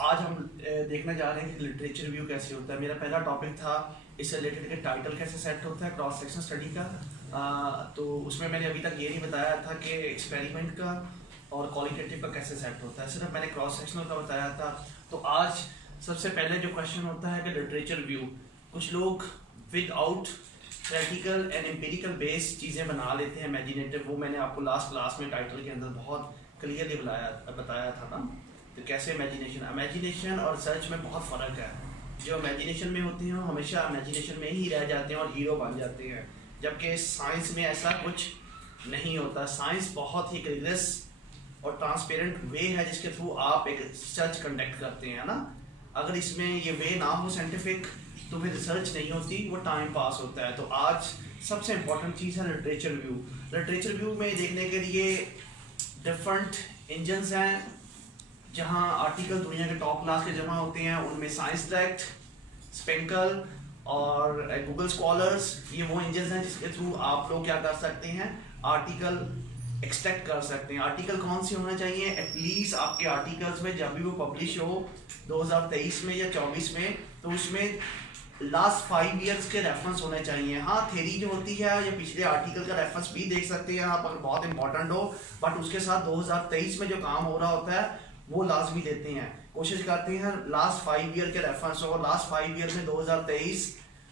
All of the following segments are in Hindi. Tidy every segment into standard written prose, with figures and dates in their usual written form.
आज हम देखने जा रहे हैं कि लिटरेचर रिव्यू कैसे होता है। मेरा पहला टॉपिक था इससे रिलेटेड कि टाइटल कैसे सेट होता है क्रॉस सेक्शन स्टडी का। तो उसमें मैंने अभी तक ये नहीं बताया था कि एक्सपेरिमेंट का और क्वालिटेटिव का कैसे सेट होता है, सिर्फ मैंने क्रॉस सेक्शनल का बताया था। तो आज सबसे पहले जो क्वेश्चन होता है कि लिटरेचर रिव्यू, कुछ लोग without practical and empirical based चीज़ें बना लेते हैं इमेजिनेटिव। वो मैंने आपको लास्ट क्लास में टाइटल के अंदर बहुत क्लियरली बताया था ना। तो कैसे इमेजिनेशन और रिसर्च में बहुत फ़र्क है। जो इमेजिनेशन में होते हैं वो हमेशा इमेजिनेशन में ही रह जाते हैं और हीरो बन जाते हैं, जबकि साइंस में ऐसा कुछ नहीं होता। साइंस बहुत ही रिगरस और ट्रांसपेरेंट वे है जिसके थ्रू आप एक रिसर्च कंडक्ट करते हैं ना। अगर इसमें ये वे ना हो साइंटिफिक तो फिर रिसर्च नहीं होती, वो टाइम पास होता है। तो आज सबसे इम्पोर्टेंट चीज़ है लिटरेचर रिव्यू। लिटरेचर रिव्यू में देखने के लिए डिफरेंट इंजन्स हैं जहां आर्टिकल दुनिया के टॉप क्लास के जमा होते हैं। उनमें साइंस डायरेक्ट, स्पेंकल और गूगल स्कॉलर्स, ये वो इंजन्स हैं जिसके थ्रू आप लोग क्या कर सकते हैं, आर्टिकल एक्सट्रैक्ट कर सकते हैं। आर्टिकल कौन से होने चाहिए, एटलीस्ट आपके आर्टिकल्स में जब भी वो पब्लिश हो 2023 में या 24 में, तो उसमें लास्ट 5 ईयर्स के रेफरेंस होने चाहिए। हाँ, थ्योरी जो होती है या पिछले आर्टिकल का रेफरेंस भी देख सकते हैं आप अगर बहुत इंपॉर्टेंट हो, बट उसके साथ 2023 में जो काम हो रहा होता है वो लाजमी देते हैं। कोशिश करते हैं लास्ट 5 ईयर के रेफरेंस हो। लास्ट 5 ईयर में 2023,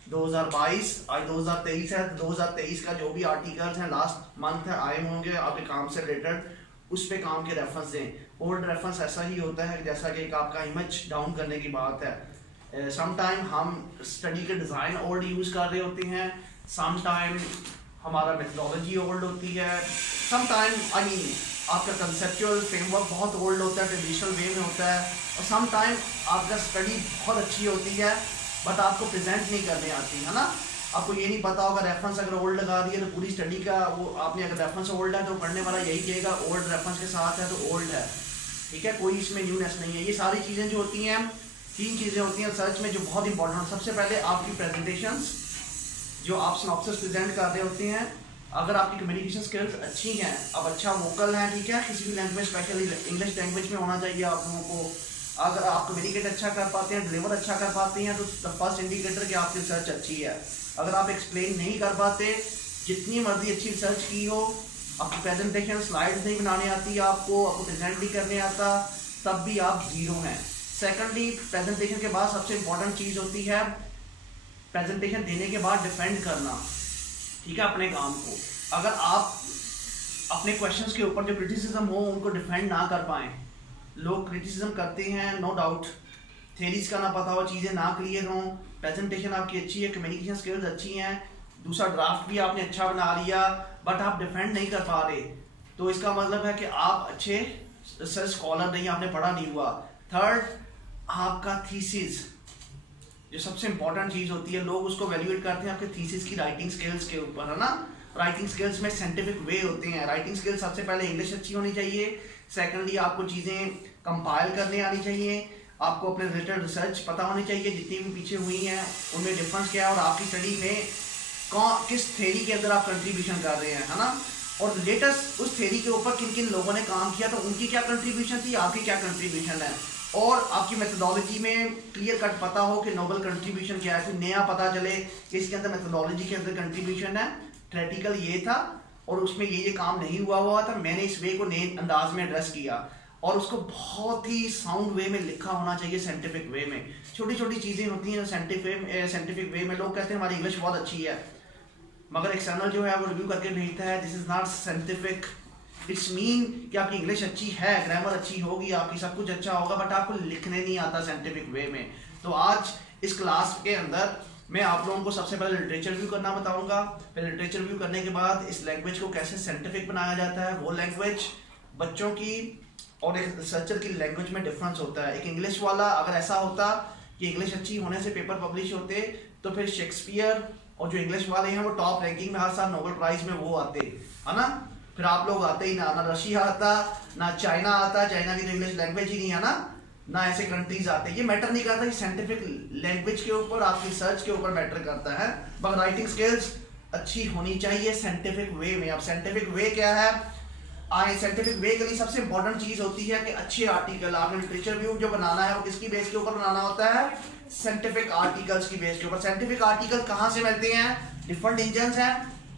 2022, आज 2023 है, 2023 का जो भी आर्टिकल्स हैं लास्ट मंथ है आए होंगे आपके काम से रिलेटेड, उस पे काम के रेफरेंस दें। ओल्ड रेफरेंस ऐसा ही होता है जैसा कि एक आपका इमेज डाउन करने की बात है। समटाइम हम स्टडी के डिज़ाइन ओल्ड यूज़ कर रहे होते हैं, समटाइम हमारा मेथोडोलॉजी ओल्ड होती है, समटाइम आपका कंसेप्चुअल फ्रेमवर्क बहुत ओल्ड होता है, ट्रेडिशनल वे में होता है, और समटाइम आपका स्टडी बहुत अच्छी होती है बट आपको प्रेजेंट नहीं करने आती है ना। आपको ये नहीं पता होगा रेफरेंस अगर ओल्ड लगा दिया तो पूरी स्टडी का वो आपने अगर रेफरेंस ओल्ड है तो पढ़ने वाला यही कहेगा ओल्ड रेफरेंस के साथ है तो ओल्ड है, ठीक है, कोई इसमें न्यूनेस नहीं है। ये सारी चीज़ें जो होती हैं, 3 चीज़ें होती हैं रिसर्च में जो बहुत इंपॉर्टेंट। सबसे पहले आपकी प्रेजेंटेशंस, जो आप सिनॉप्सिस प्रेजेंट कर रहे होते हैं, अगर आपकी कम्युनिकेशन स्किल्स अच्छी हैं, अब अच्छा वोकल हैं, ठीक है, किसी भी लैंग्वेज स्पेशली इंग्लिश लैंग्वेज में होना चाहिए आप लोगों को। अगर आप कम्युनिकेट अच्छा कर पाते हैं, डिलीवर अच्छा कर पाते हैं, तो द फर्स्ट इंडिकेटर कि आपकी रिसर्च अच्छी है। अगर आप एक्सप्लेन नहीं कर पाते, जितनी मर्जी अच्छी रिसर्च की हो, आपकी प्रेजेंटेशन स्लाइड्स नहीं बनाने आती आपको प्रेजेंट नहीं करने आता, तब भी आप जीरो हैं। सेकेंडली, प्रेजेंटेशन के बाद सबसे इंपॉर्टेंट चीज़ होती है प्रेजेंटेशन देने के बाद डिफेंड करना, ठीक है, अपने काम को। अगर आप अपने क्वेश्चंस के ऊपर जो क्रिटिसिज्म हो उनको डिफेंड ना कर पाएँ, लोग क्रिटिसिज्म करते हैं नो डाउट, थ्योरीज का ना पता हो, चीज़ें ना क्लियर हों, प्रेजेंटेशन आपकी अच्छी है, कम्युनिकेशन स्किल्स अच्छी हैं, दूसरा ड्राफ्ट भी आपने अच्छा बना लिया, बट आप डिफेंड नहीं कर पा रहे, तो इसका मतलब है कि आप अच्छे रिसर्च स्कॉलर नहीं, आपने पढ़ा नहीं हुआ। थर्ड, आपका थीसिस, जो सबसे इंपॉर्टेंट चीज़ होती है, लोग उसको वैल्यूएट करते हैं आपके थीसिस की राइटिंग स्किल्स के ऊपर, है ना। राइटिंग स्किल्स में साइंटिफिक वे होते हैं। राइटिंग स्किल्स सबसे पहले इंग्लिश अच्छी होनी चाहिए, सेकेंडली आपको चीज़ें कंपाइल करने आनी चाहिए, आपको अपने रिलेटेड रिसर्च पता होनी चाहिए, जितनी भी पीछे हुई हैं उनमें डिफरेंस क्या है और आपकी स्टडी में किस थ्योरी के अंदर आप कंट्रीब्यूशन कर रहे हैं, है ना, और लेटेस्ट उस थ्योरी के ऊपर किन किन लोगों ने काम किया, तो उनकी क्या कंट्रीब्यूशन थी, आपकी क्या कंट्रीब्यूशन है, और आपकी मेथोडोलॉजी में क्लियर कट पता हो कि नोबल कंट्रीब्यूशन क्या है, कोई नया पता चले कि इसके अंदर मेथोडोलॉजी के अंदर कंट्रीब्यूशन है, थ्योरेटिकल ये था और उसमें ये काम नहीं हुआ था, मैंने इस वे को नए अंदाज में एड्रेस किया, और उसको बहुत ही साउंड वे में लिखा होना चाहिए, साइंटिफिक वे में। छोटी छोटी चीज़ें होती हैं साइंटिफिक वे में। लोग कहते हैं हमारी इंग्लिश बहुत अच्छी है, मगर एक्सटर्नल जो है वो रिव्यू करके भेजता है this is not scientific. It's mean कि आपकी इंग्लिश अच्छी है, ग्रामर अच्छी होगी, आपकी सब कुछ अच्छा होगा, बट आपको लिखने नहीं आता साइंटिफिक वे में। तो आज इस क्लास के अंदर मैं आप लोगों को सबसे पहले लिटरेचर रिव्यू करना बताऊंगा, फिर लिटरेचर रिव्यू करने के बाद इस लैंग्वेज को कैसे साइंटिफिक बनाया जाता है, वो लैंग्वेज बच्चों की और एक रिसर्चर की लैंग्वेज में डिफरेंस होता है। एक इंग्लिश वाला अगर ऐसा होता कि इंग्लिश अच्छी होने से पेपर पब्लिश होते, तो फिर शेक्सपियर और जो इंग्लिश वाले हैं वो टॉप रैंकिंग में हर साल नोबेल प्राइज में वो आते, है ना। फिर आप लोग आते ही ना रशिया आता, ना चाइना आता, चाइना की तो इंग्लिश लैंग्वेज ही नहीं है ना ऐसे कंट्रीज आते। ये मैटर नहीं करता कि साइंटिफिक लैंग्वेज के ऊपर, आपकी रिसर्च के ऊपर मैटर करता है, बट राइटिंग स्किल्स अच्छी होनी चाहिए साइंटिफिक वे में। अब साइंटिफिक वे क्या है, आए साइंटिफिक वे के लिए सबसे इंपॉर्टेंट चीज होती है कि अच्छे आर्टिकल, आपने लिटरेचर रिव्यू जो बनाना है वो किसकी बेस के ऊपर बनाना होता है, साइंटिफिक आर्टिकल्स की बेस के ऊपर। साइंटिफिक आर्टिकल कहाँ से मिलते हैं, डिफरेंट इंजन्स हैं,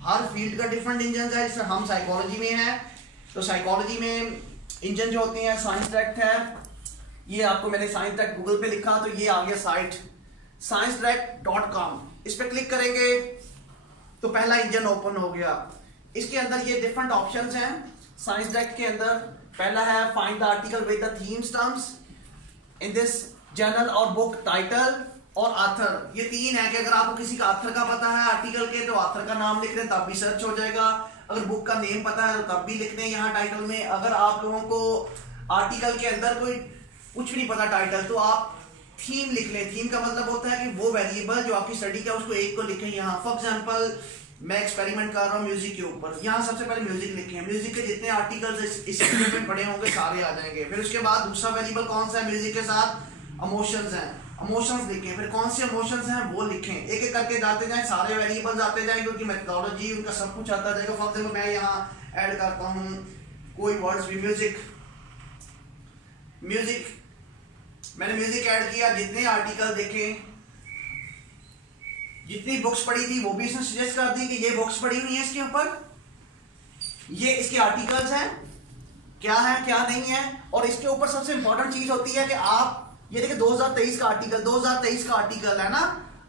हर फील्ड का डिफरेंट इंजन है। जैसे हम साइकोलॉजी में हैं तो साइकोलॉजी में इंजन जो होती हैं, साइंस ट्रैक्ट है, ये आपको मैंने साइंस ट्रैक्ट गूगल पे लिखा तो ये आ गया साइट sciencetrack.com, इस पे क्लिक करेंगे तो पहला इंजन ओपन हो गया। इसके अंदर ये डिफरेंट ऑप्शंस हैं। साइंस ट्रैक्ट के अंदर पहला है find the article with the themes terms in this journal और बुक टाइटल और आथर। ये तीन है कि अगर आपको किसी का आथर का पता है आर्टिकल के तो आथर का नाम लिख दें तब भी सर्च हो जाएगा, अगर बुक का नेम पता है तो तब भी लिख दें यहाँ टाइटल में। अगर आप लोगों को आर्टिकल के अंदर कोई कुछ भी नहीं पता टाइटल तो आप थीम लिख लें। थीम का मतलब होता है कि वो वेरिएबल जो आपकी स्टडी का उसको एक को लिखें यहाँ। फॉर एग्जांपल मैं एक्सपेरिमेंट कर रहा हूँ म्यूजिक के ऊपर, यहाँ सबसे पहले म्यूजिक लिखें, म्यूजिक के जितने आर्टिकल्स इस में पड़े होंगे सारे आ जाएंगे। फिर उसके बाद दूसरा वेरिएबल कौन सा है म्यूजिक के साथ, इमोशंस हैं, इमोशंस लिखें, फिर कौन से इमोशंस हैं वो लिखें, एक एक करके जाते जाएं, सारे वेरिएबल्स आते जाएंगे, क्योंकि मेथोडोलॉजी उनका सब कुछ आता जाएगा। फॉर एग्जांपल मैं यहाँ ऐड करता हूँ कोई वर्ड्स भी, म्यूजिक मैंने म्यूजिक ऐड किया, जितने आर्टिकल देखे, जितनी बुक्स पढ़ी थी वो भी इसने सजेस्ट कर दी कि ये बुक्स पढ़ी हुई है इसके ऊपर, ये इसके आर्टिकल्स हैं, क्या है क्या नहीं है। और इसके ऊपर सबसे इंपॉर्टेंट चीज होती है कि आप ये देखिए 2023 का आर्टिकल, 2023 का आर्टिकल है ना,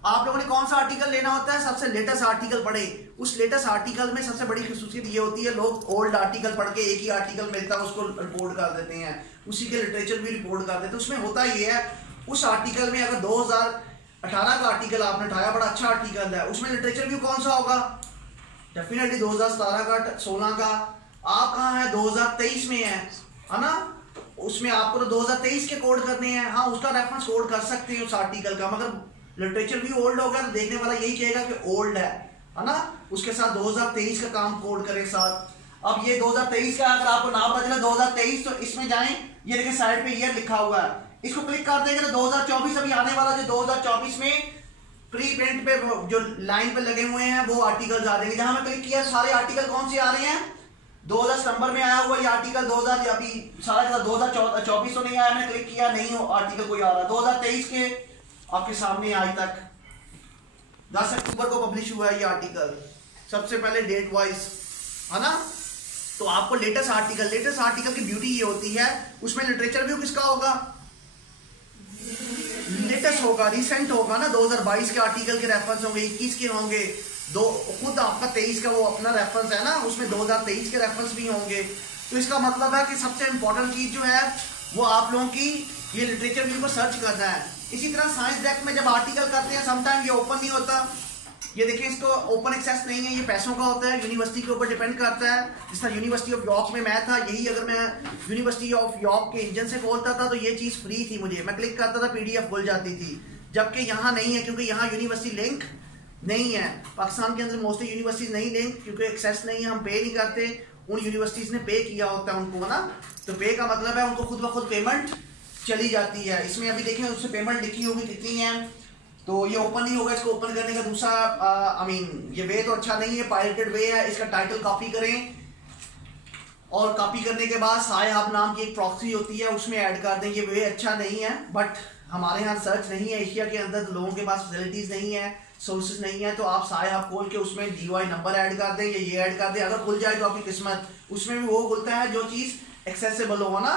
आप लोगों ने कौन सा आर्टिकल लेना होता है, सबसे लेटेस्ट आर्टिकल पढ़े। उस लेटेस्ट आर्टिकल में सबसे बड़ी खसूसियत ये होती है लोग ओल्ड आर्टिकल पढ़ के एक ही आर्टिकल मिलता है उसको रिपोर्ट कर देते हैं, उसी के लिटरेचर भी रिपोर्ट कर देते हैं। उसमें होता ये है उस आर्टिकल में अगर 2018 का आर्टिकल आपने उठाया, बड़ा अच्छा आर्टिकल है, उसमें लिटरेचर व्यू कौन सा होगा, डेफिनेटली 2017 का 16 का। आप कहाँ है 2023 में है ना, उसमें आपको तो 2023 के कोड करने हैं, हाँ उसका रेफरेंस कोड कर सकते हैं उस आर्टिकल का, मगर लिटरेचर व्यू ओल्ड होगा तो देखने वाला यही कहेगा कि ओल्ड है ना, उसके साथ 2023 का काम कोड करें साथ। अब ये 2023 का अगर आपको नाम पता चला 2023 तो इसमें जाएं, ये देखिए साइड पे ईयर लिखा हुआ है, इसको क्लिक कर देंगे तो 2024 अभी आने वाला, जो 2024 में प्री प्रिंट पे जो लाइन पे लगे हुए हैं वो आर्टिकल्स आ जाएंगे। जहां मैं क्लिक किया सारे आर्टिकल कौन से आ रहे हैं, 2000 सितंबर में आया हुआ ये आर्टिकल, 2000 अभी सारा 2024 तो नहीं आया, मैंने क्लिक किया नहीं आर्टिकल कोई आ रहा, 2023 के आपके सामने आज तक 10 अक्टूबर को पब्लिश हुआ है ये आर्टिकल, सबसे पहले डेट वाइज है ना। तो आपको लेटेस्ट आर्टिकल की ब्यूटी ये होती है उसमें लिटरेचर व्यू किसका होगा, लेटेस्ट होगा, रिसेंट होगा ना, 2022 के आर्टिकल के रेफरेंस होंगे, 21 के होंगे, खुद आपका 23 का वो अपना रेफरेंस है ना, उसमें 2023 के रेफरेंस भी होंगे। तो इसका मतलब है कि सबसे इंपॉर्टेंट चीज जो है वो आप लोगों की ये लिटरेचर व्यू पर सर्च करना है। इसी तरह साइंस डेस्क में जब आर्टिकल करते हैं समटाइम ये ओपन नहीं होता, ये देखिए इसको ओपन एक्सेस नहीं है, ये पैसों का होता है, यूनिवर्सिटी के ऊपर डिपेंड करता है। जिस तरह यूनिवर्सिटी ऑफ यॉर्क में मैं था, यही अगर मैं यूनिवर्सिटी ऑफ यॉर्क के इंजन से खोलता था तो ये चीज फ्री थी, मुझे मैं क्लिक करता था पीडीएफ खुल जाती थी, जबकि यहाँ नहीं है क्योंकि यहाँ यूनिवर्सिटी लिंक नहीं है। पाकिस्तान के अंदर मोस्टली यूनिवर्सिटीज नहीं लिंक, क्योंकि एक्सेस नहीं है, हम पे नहीं करते, उन यूनिवर्सिटीज ने पे किया होता है उनको ना, तो पे का मतलब है उनको खुद ब खुद पेमेंट चली जाती है। इसमें अभी देखें उससे पेमेंट लिखी होगी कितनी है, तो ये ओपन नहीं होगा। इसको ओपन करने का दूसरा ये वे तो अच्छा नहीं है, पायरेटेड वे है। इसका टाइटल कॉपी करें और कॉपी करने के बाद साहिब नाम की एक प्रॉक्सी होती है उसमें ऐड कर दें। ये वे अच्छा नहीं है, बट हमारे यहाँ सर्च नहीं है, एशिया के अंदर लोगों के पास फैसिलिटीज नहीं है, सोर्सेज नहीं है, तो आप साहिब खोल के उसमें DOI नंबर ऐड कर दें या ये ऐड कर दें, अगर खुल जाए तो आपकी किस्मत। उसमें भी वो खुलता है जो चीज एक्सेसिबल हो ना,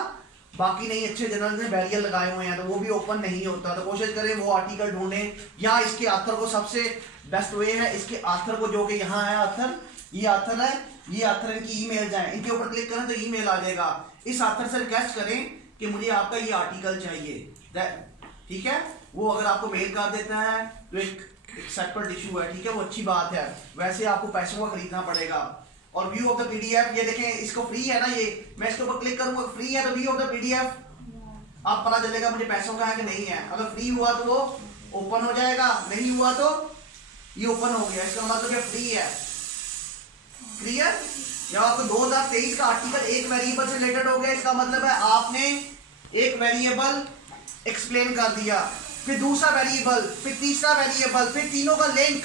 बाकी नहीं। अच्छे जर्नल ने बैरियर लगाए हुए हैं तो वो भी ओपन नहीं होता, तो कोशिश करें वो आर्टिकल ढूंढें। या इसके आथर को सबसे बेस्ट वे है, इसके आथर को जो कि यहाँ है आथर, ये आथर है, ये आथर इनकी ईमेल जाए, इनके ऊपर क्लिक करें तो ईमेल आ जाएगा। इस आथर से रिक्वेस्ट करें कि मुझे आपका ये आर्टिकल चाहिए, ठीक है। वो अगर आपको मेल कर देता है तो एक सेपरेट इशू है, ठीक है, वो अच्छी बात है। वैसे आपको पैसों का खरीदना पड़ेगा। और व्यू ऑफ द पीडीएफ, ये देखें इसको फ्री है ना, ये मैं इसके ऊपर क्लिक करूंगा फ्री है, तो व्यू ऑफ द पीडीएफ आप पता चलेगा मुझे पैसों का है कि नहीं है। अगर फ्री हुआ तो वो ओपन हो जाएगा, नहीं हुआ तो ये ओपन हो गया, इसका मतलब फ्री है। क्लियर? जब आपको 2023 का आर्टिकल एक वेरिएबल से रिलेटेड हो गया, इसका मतलब है आपने एक वेरिएबल एक्सप्लेन कर दिया, फिर दूसरा वेरिएबल, फिर तीसरा वेरिएबल, फिर तीनों का लिंक।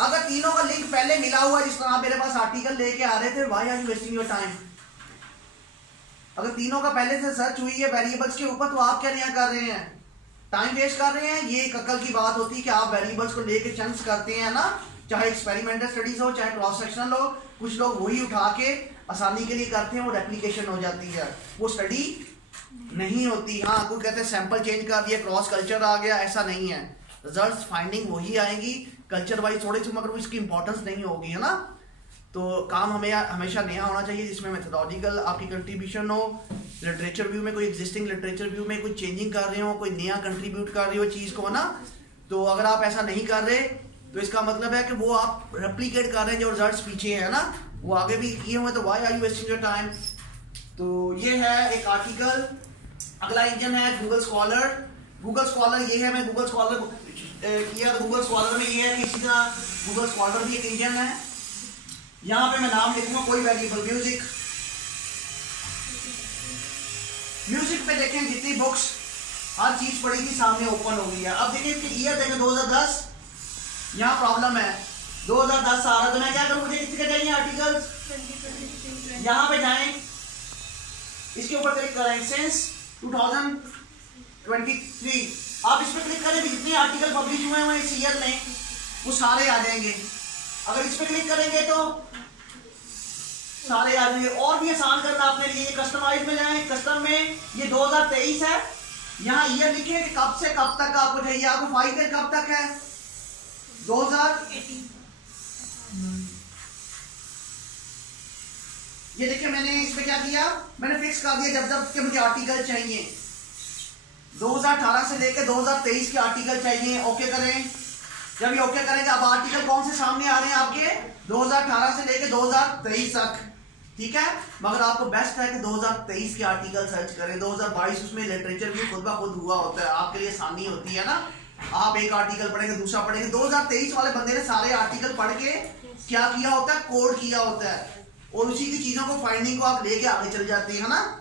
अगर तीनों का लिंक पहले मिला हुआ, जिस तरह आप मेरे पास आर्टिकल लेके आ रहे थे, why are you wasting your time, अगर तीनों का पहले से सर्च हुई है वेरिएबल्स के ऊपर, तो आप क्या नया कर रहे हैं, टाइम वेस्ट कर रहे हैं। ये एक अकल की बात होती है कि आप वेरिएबल्स को लेके चंक्स करते हैं ना, चाहे एक्सपेरिमेंटल स्टडीज हो चाहे क्रॉस सेक्शनल हो, कुछ लोग वही उठा के आसानी के लिए करते हैं, वो रेप्लिकेशन हो जाती है, वो स्टडी नहीं होती। हाँ, कोई कहते हैं सैंपल चेंज कर दिया, क्रॉस कल्चर आ गया, ऐसा नहीं है। रिजल्ट्स फाइंडिंग वही आएंगी, कल्चर वाइज थोड़े से, मगर इसकी इंपॉर्टेंस नहीं होगी, है ना। तो काम हमें हमेशा नया होना चाहिए जिसमें मेथोडोलॉजिकल आपकी कंट्रीब्यूशन हो। लिटरेचर व्यू में कोई एग्जिस्टिंग लिटरेचर व्यू में कोई चेंजिंग कर रहे हो, कोई नया कंट्रीब्यूट कर रहे हो चीज को, ना। तो अगर आप ऐसा नहीं कर रहे तो इसका मतलब है कि वो आप रेप्लिकेट कर रहे हैं जो रिजल्ट्स पीछे है ना, वो आगे भी किए हुए, तो why are you wasting your time. तो ये है एक आर्टिकल। अगला इंजन है गूगल स्कॉलर। गूगल स्कॉलर ये है, मैं गूगल स्कॉलर किया, गूगल स्कॉलर में ये है कि इसी तरह गूगल स्कॉलर भी एक इंजन है। यहां पे मैं नाम लिखूंगा कोई वेरिएबल, म्यूजिक। म्यूजिक पे देखें जितनी बुक्स हर चीज पड़ी थी सामने ओपन हो गई है। अब देखिए इसके ईयर देखें 2010, यहाँ प्रॉब्लम है 2010 आ रहा, तो मैं क्या करूं, मुझे किसके चाहिए आर्टिकल्स, यहाँ पे जाएं, इसके ऊपर क्लिक करें, सिंस 2023, आप इस पर क्लिक करें, जितने आर्टिकल पब्लिश हुए हैं इस ईयर में वो सारे आ जाएंगे। अगर इस पर क्लिक करेंगे तो सारे आ जाएंगे। और भी आसान करना अपने लिए, कस्टमाइज में जाएं, कस्टम में ये 2023 है, यहाँ ईयर लिखे कि कब से कब तक आपको चाहिए, आपको 5 ईयर कब तक है, 2018। ये देखिए मैंने इस पे क्या किया, मैंने फिक्स कर दिया जब जब के मुझे आर्टिकल चाहिए, 2018 से लेकर 2023 के आर्टिकल चाहिए, ओके करें। जब ये ओके करेंगे, अब आर्टिकल कौन से सामने आ रहे हैं आपके, 2018 से लेकर 2023 तक, ठीक है। मगर आपको बेस्ट है कि 2023 के आर्टिकल सर्च करें, 2022 उसमें लिटरेचर भी खुद ब खुद हुआ होता है, आपके लिए आसानी होती है ना। आप एक आर्टिकल पढ़ेंगे, दूसरा पढ़ेंगे, 2023 वाले बंदे ने सारे आर्टिकल पढ़ के क्या किया होता है, कोड किया होता है, और उसी की चीजों को फाइंडिंग को आप लेके आगे चल जाते हैं ना।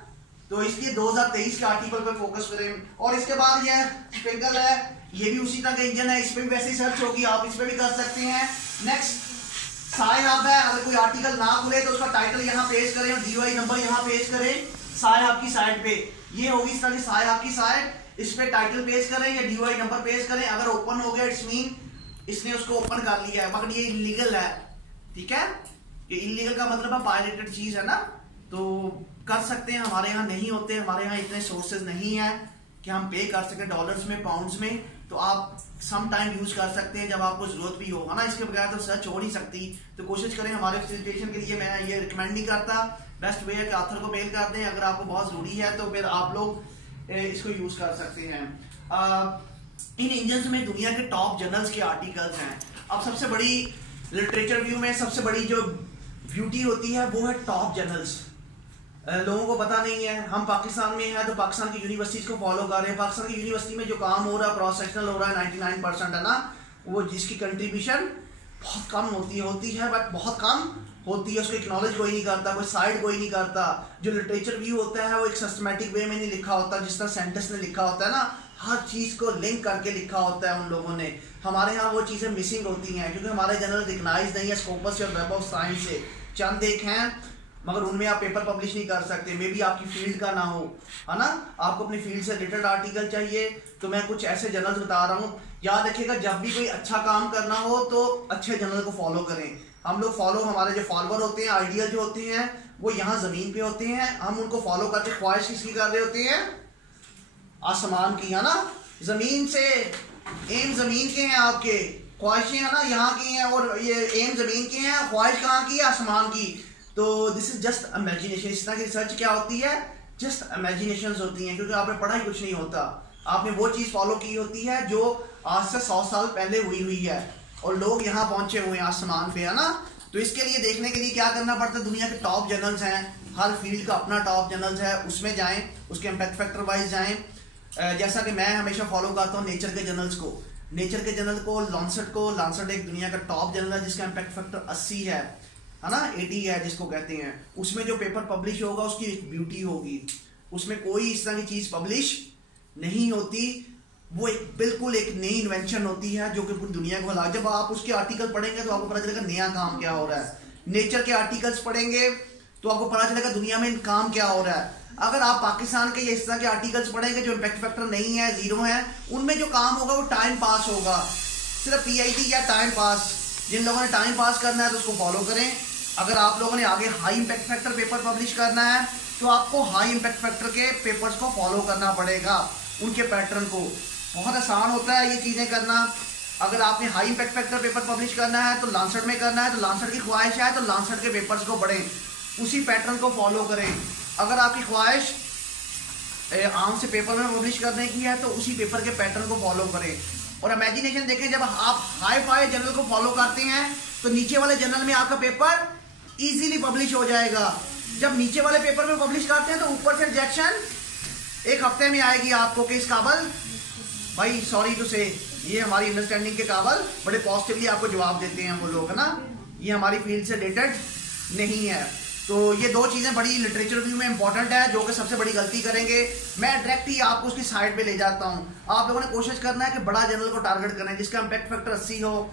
तो इसलिए 2023 के आर्टिकल पे फोकस करें। और इसके बाद ये स्पिंगल है, ये भी उसी तरह का इंजन है, इस पे भी वैसे सर्च होगी, आप इस पे भी कर सकते हैं। नेक्स्ट साय हब है, अगर कोई आर्टिकल ना खुले तो उसका टाइटल यहाँ पेश करें और डीओआई नंबर यहाँ पेश करें साय हब की साइट पे, ये होगी इस तरह की साय हब की साइट, इस पे टाइटल पेश करें या डीओआई नंबर पेश करें। अगर ओपन हो गया इट्स मीन इसने उसको ओपन कर लिया है, मगर ये इलीगल है, ठीक है। ये इलीगल का मतलब है पायरेटेड चीज है ना, तो कर सकते हैं, हमारे यहाँ नहीं होते, हमारे यहाँ इतने सोर्सेज नहीं है कि हम पे कर सके डॉलर्स में, पाउंड्स में, तो आप सम टाइम यूज कर सकते हैं जब आपको जरूरत भी हो, है ना। इसके बगैर तो सर्च हो नहीं सकती, तो कोशिश करें। हमारे फैसिलिटेशन के लिए मैं ये रिकमेंड नहीं करता, बेस्ट वे है कि ऑथर को मेल कर दें, अगर आपको बहुत जरूरी है तो फिर आप लोग इसको यूज कर सकते हैं। इन इंजन्स में दुनिया के टॉप जर्नल्स के आर्टिकल्स हैं। अब सबसे बड़ी लिटरेचर व्यू में सबसे बड़ी जो ब्यूटी होती है वो है टॉप जर्नल्स। लोगों को पता नहीं है, हम पाकिस्तान में हैं तो पाकिस्तान की यूनिवर्सिटीज को फॉलो कर रहे हैं। पाकिस्तान की यूनिवर्सिटी में जो काम हो रहा है, क्रॉस सेक्शनल हो रहा है, 99% है ना, वो जिसकी कंट्रीब्यूशन बहुत कम होती है बट बहुत कम होती है, उसको एक्नॉलेज कोई नहीं करता, कोई साइड कोई नहीं करता। जो लिटरेचर व्यू होता है वो एक सिस्टमैटिक वे में नहीं लिखा होता, जिस तरह सेंटेंस ने लिखा होता है ना, हर चीज को लिंक करके लिखा होता है उन लोगों ने। हमारे यहाँ वो चीजें मिसिंग होती हैं क्योंकि हमारे जर्नल रिकग्नाइज नहीं है स्कोपस और वेब ऑफ साइंस से। चंद एक हैं मगर उनमें आप पेपर पब्लिश नहीं कर सकते, मे बी आपकी फील्ड का ना हो, है ना। आपको अपनी फील्ड से रिलेटेड आर्टिकल चाहिए, तो मैं कुछ ऐसे जर्नल्स बता रहा हूँ। याद रखिएगा, जब भी कोई अच्छा काम करना हो तो अच्छे जर्नल को फॉलो करें। हम लोग फॉलो, हमारे जो फॉलोअर होते हैं, आइडियल जो होते हैं, वो यहाँ जमीन पे होते हैं, हम उनको फॉलो करके ख्वाहिश किसकी कर रहे होते हैं, आसमान की, है ना। जमीन से एम जमीन के हैं, आपके ख्वाहिशें है ना यहाँ की हैं, और ये एम जमीन के हैं, ख्वाहिश कहाँ की है, आसमान की। तो दिस इज जस्ट इमेजिनेशन। इस तरह की रिसर्च क्या होती है, जस्ट इमेजिनेशंस होती हैं, क्योंकि आपने पढ़ा ही कुछ नहीं होता, आपने वो चीज फॉलो की होती है जो आज से 100 साल पहले हुई है, और लोग यहाँ पहुंचे हुए हैं आसमान पे, है ना। तो इसके लिए देखने के लिए क्या करना पड़ता है, दुनिया के टॉप जर्नल्स हैं, हर फील्ड का अपना टॉप जर्नल्स है, उसमें जाएं, उसके इम्पैक्ट फैक्टर वाइज जाएं। जैसा कि मैं हमेशा फॉलो करता हूँ नेचर के जर्नल्स को, नेचर के जर्नल को, लॉन्सेट एक दुनिया का टॉप जर्नल है जिसका इम्पैक्ट फैक्टर 80 है ना, 80 है जिसको कहते हैं। उसमें जो पेपर पब्लिश होगा उसकी एक ब्यूटी होगी, उसमें कोई इस तरह की चीज पब्लिश नहीं होती, वो एक बिल्कुल एक नई इन्वेंशन होती है जो कि पूरी दुनिया को हला। जब आप उसके आर्टिकल पढ़ेंगे तो आपको पता चलेगा नया काम क्या हो रहा है। नेचर के आर्टिकल्स पढ़ेंगे तो आपको पता चलेगा दुनिया में काम क्या हो रहा है। अगर आप पाकिस्तान के इस तरह के आर्टिकल्स पढ़ेंगे जो इम्पैक्ट फैक्टर नहीं है, जीरो है, उनमें जो काम होगा वो टाइम पास होगा, सिर्फ पीआईडी या टाइम पास। जिन लोगों ने टाइम पास करना है तो उसको फॉलो करें। अगर आप लोगों ने आगे high impact factor paper publish करना है तो आपको हाई इम्पैक्ट फैक्टर के पेपर्स को फॉलो करना पड़ेगा, उनके पैटर्न को। बहुत आसान होता है ये चीज़ें करना। अगर आपने high impact factor paper publish करना है तो लांसर्ट में करना है, तो लांसर्ट की ख्वाहिश है तो लांसर्ट के पेपर्स को पढ़ें, उसी पैटर्न को फॉलो करें। अगर आपकी ख्वाहिश आम से पेपर में पब्लिश करने की है तो उसी पेपर के पैटर्न को फॉलो करें। और इमेजिनेशन देखें, जब आप हाई फाई जर्नल को फॉलो करते हैं तो नीचे वाले जर्नल में आपका पेपर इजीली पब्लिश हो जाएगा। जब नीचे वाले पेपर में पब्लिश करते हैं तो ऊपर से रिजेक्शन एक हफ्ते में आएगी आपको कि इस काबल भाई, सॉरी टू से, ये हमारी अंडरस्टैंडिंग के काबल, बड़े पॉजिटिवली आपको जवाब देते हैं वो लोग, है ना, ये हमारी फील्ड से रिलेटेड नहीं है। तो ये दो चीज़ें बड़ी लिटरेचर रिव्यू में इंपॉर्टेंट है, जो कि सबसे बड़ी गलती करेंगे। मैं डायरेक्ट ही आपको उसकी साइड पे ले जाता हूँ। आप लोगों ने कोशिश करना है कि बड़ा जर्नल को टारगेट करना है जिसका इम्पैक्ट फैक्टर 80 हो,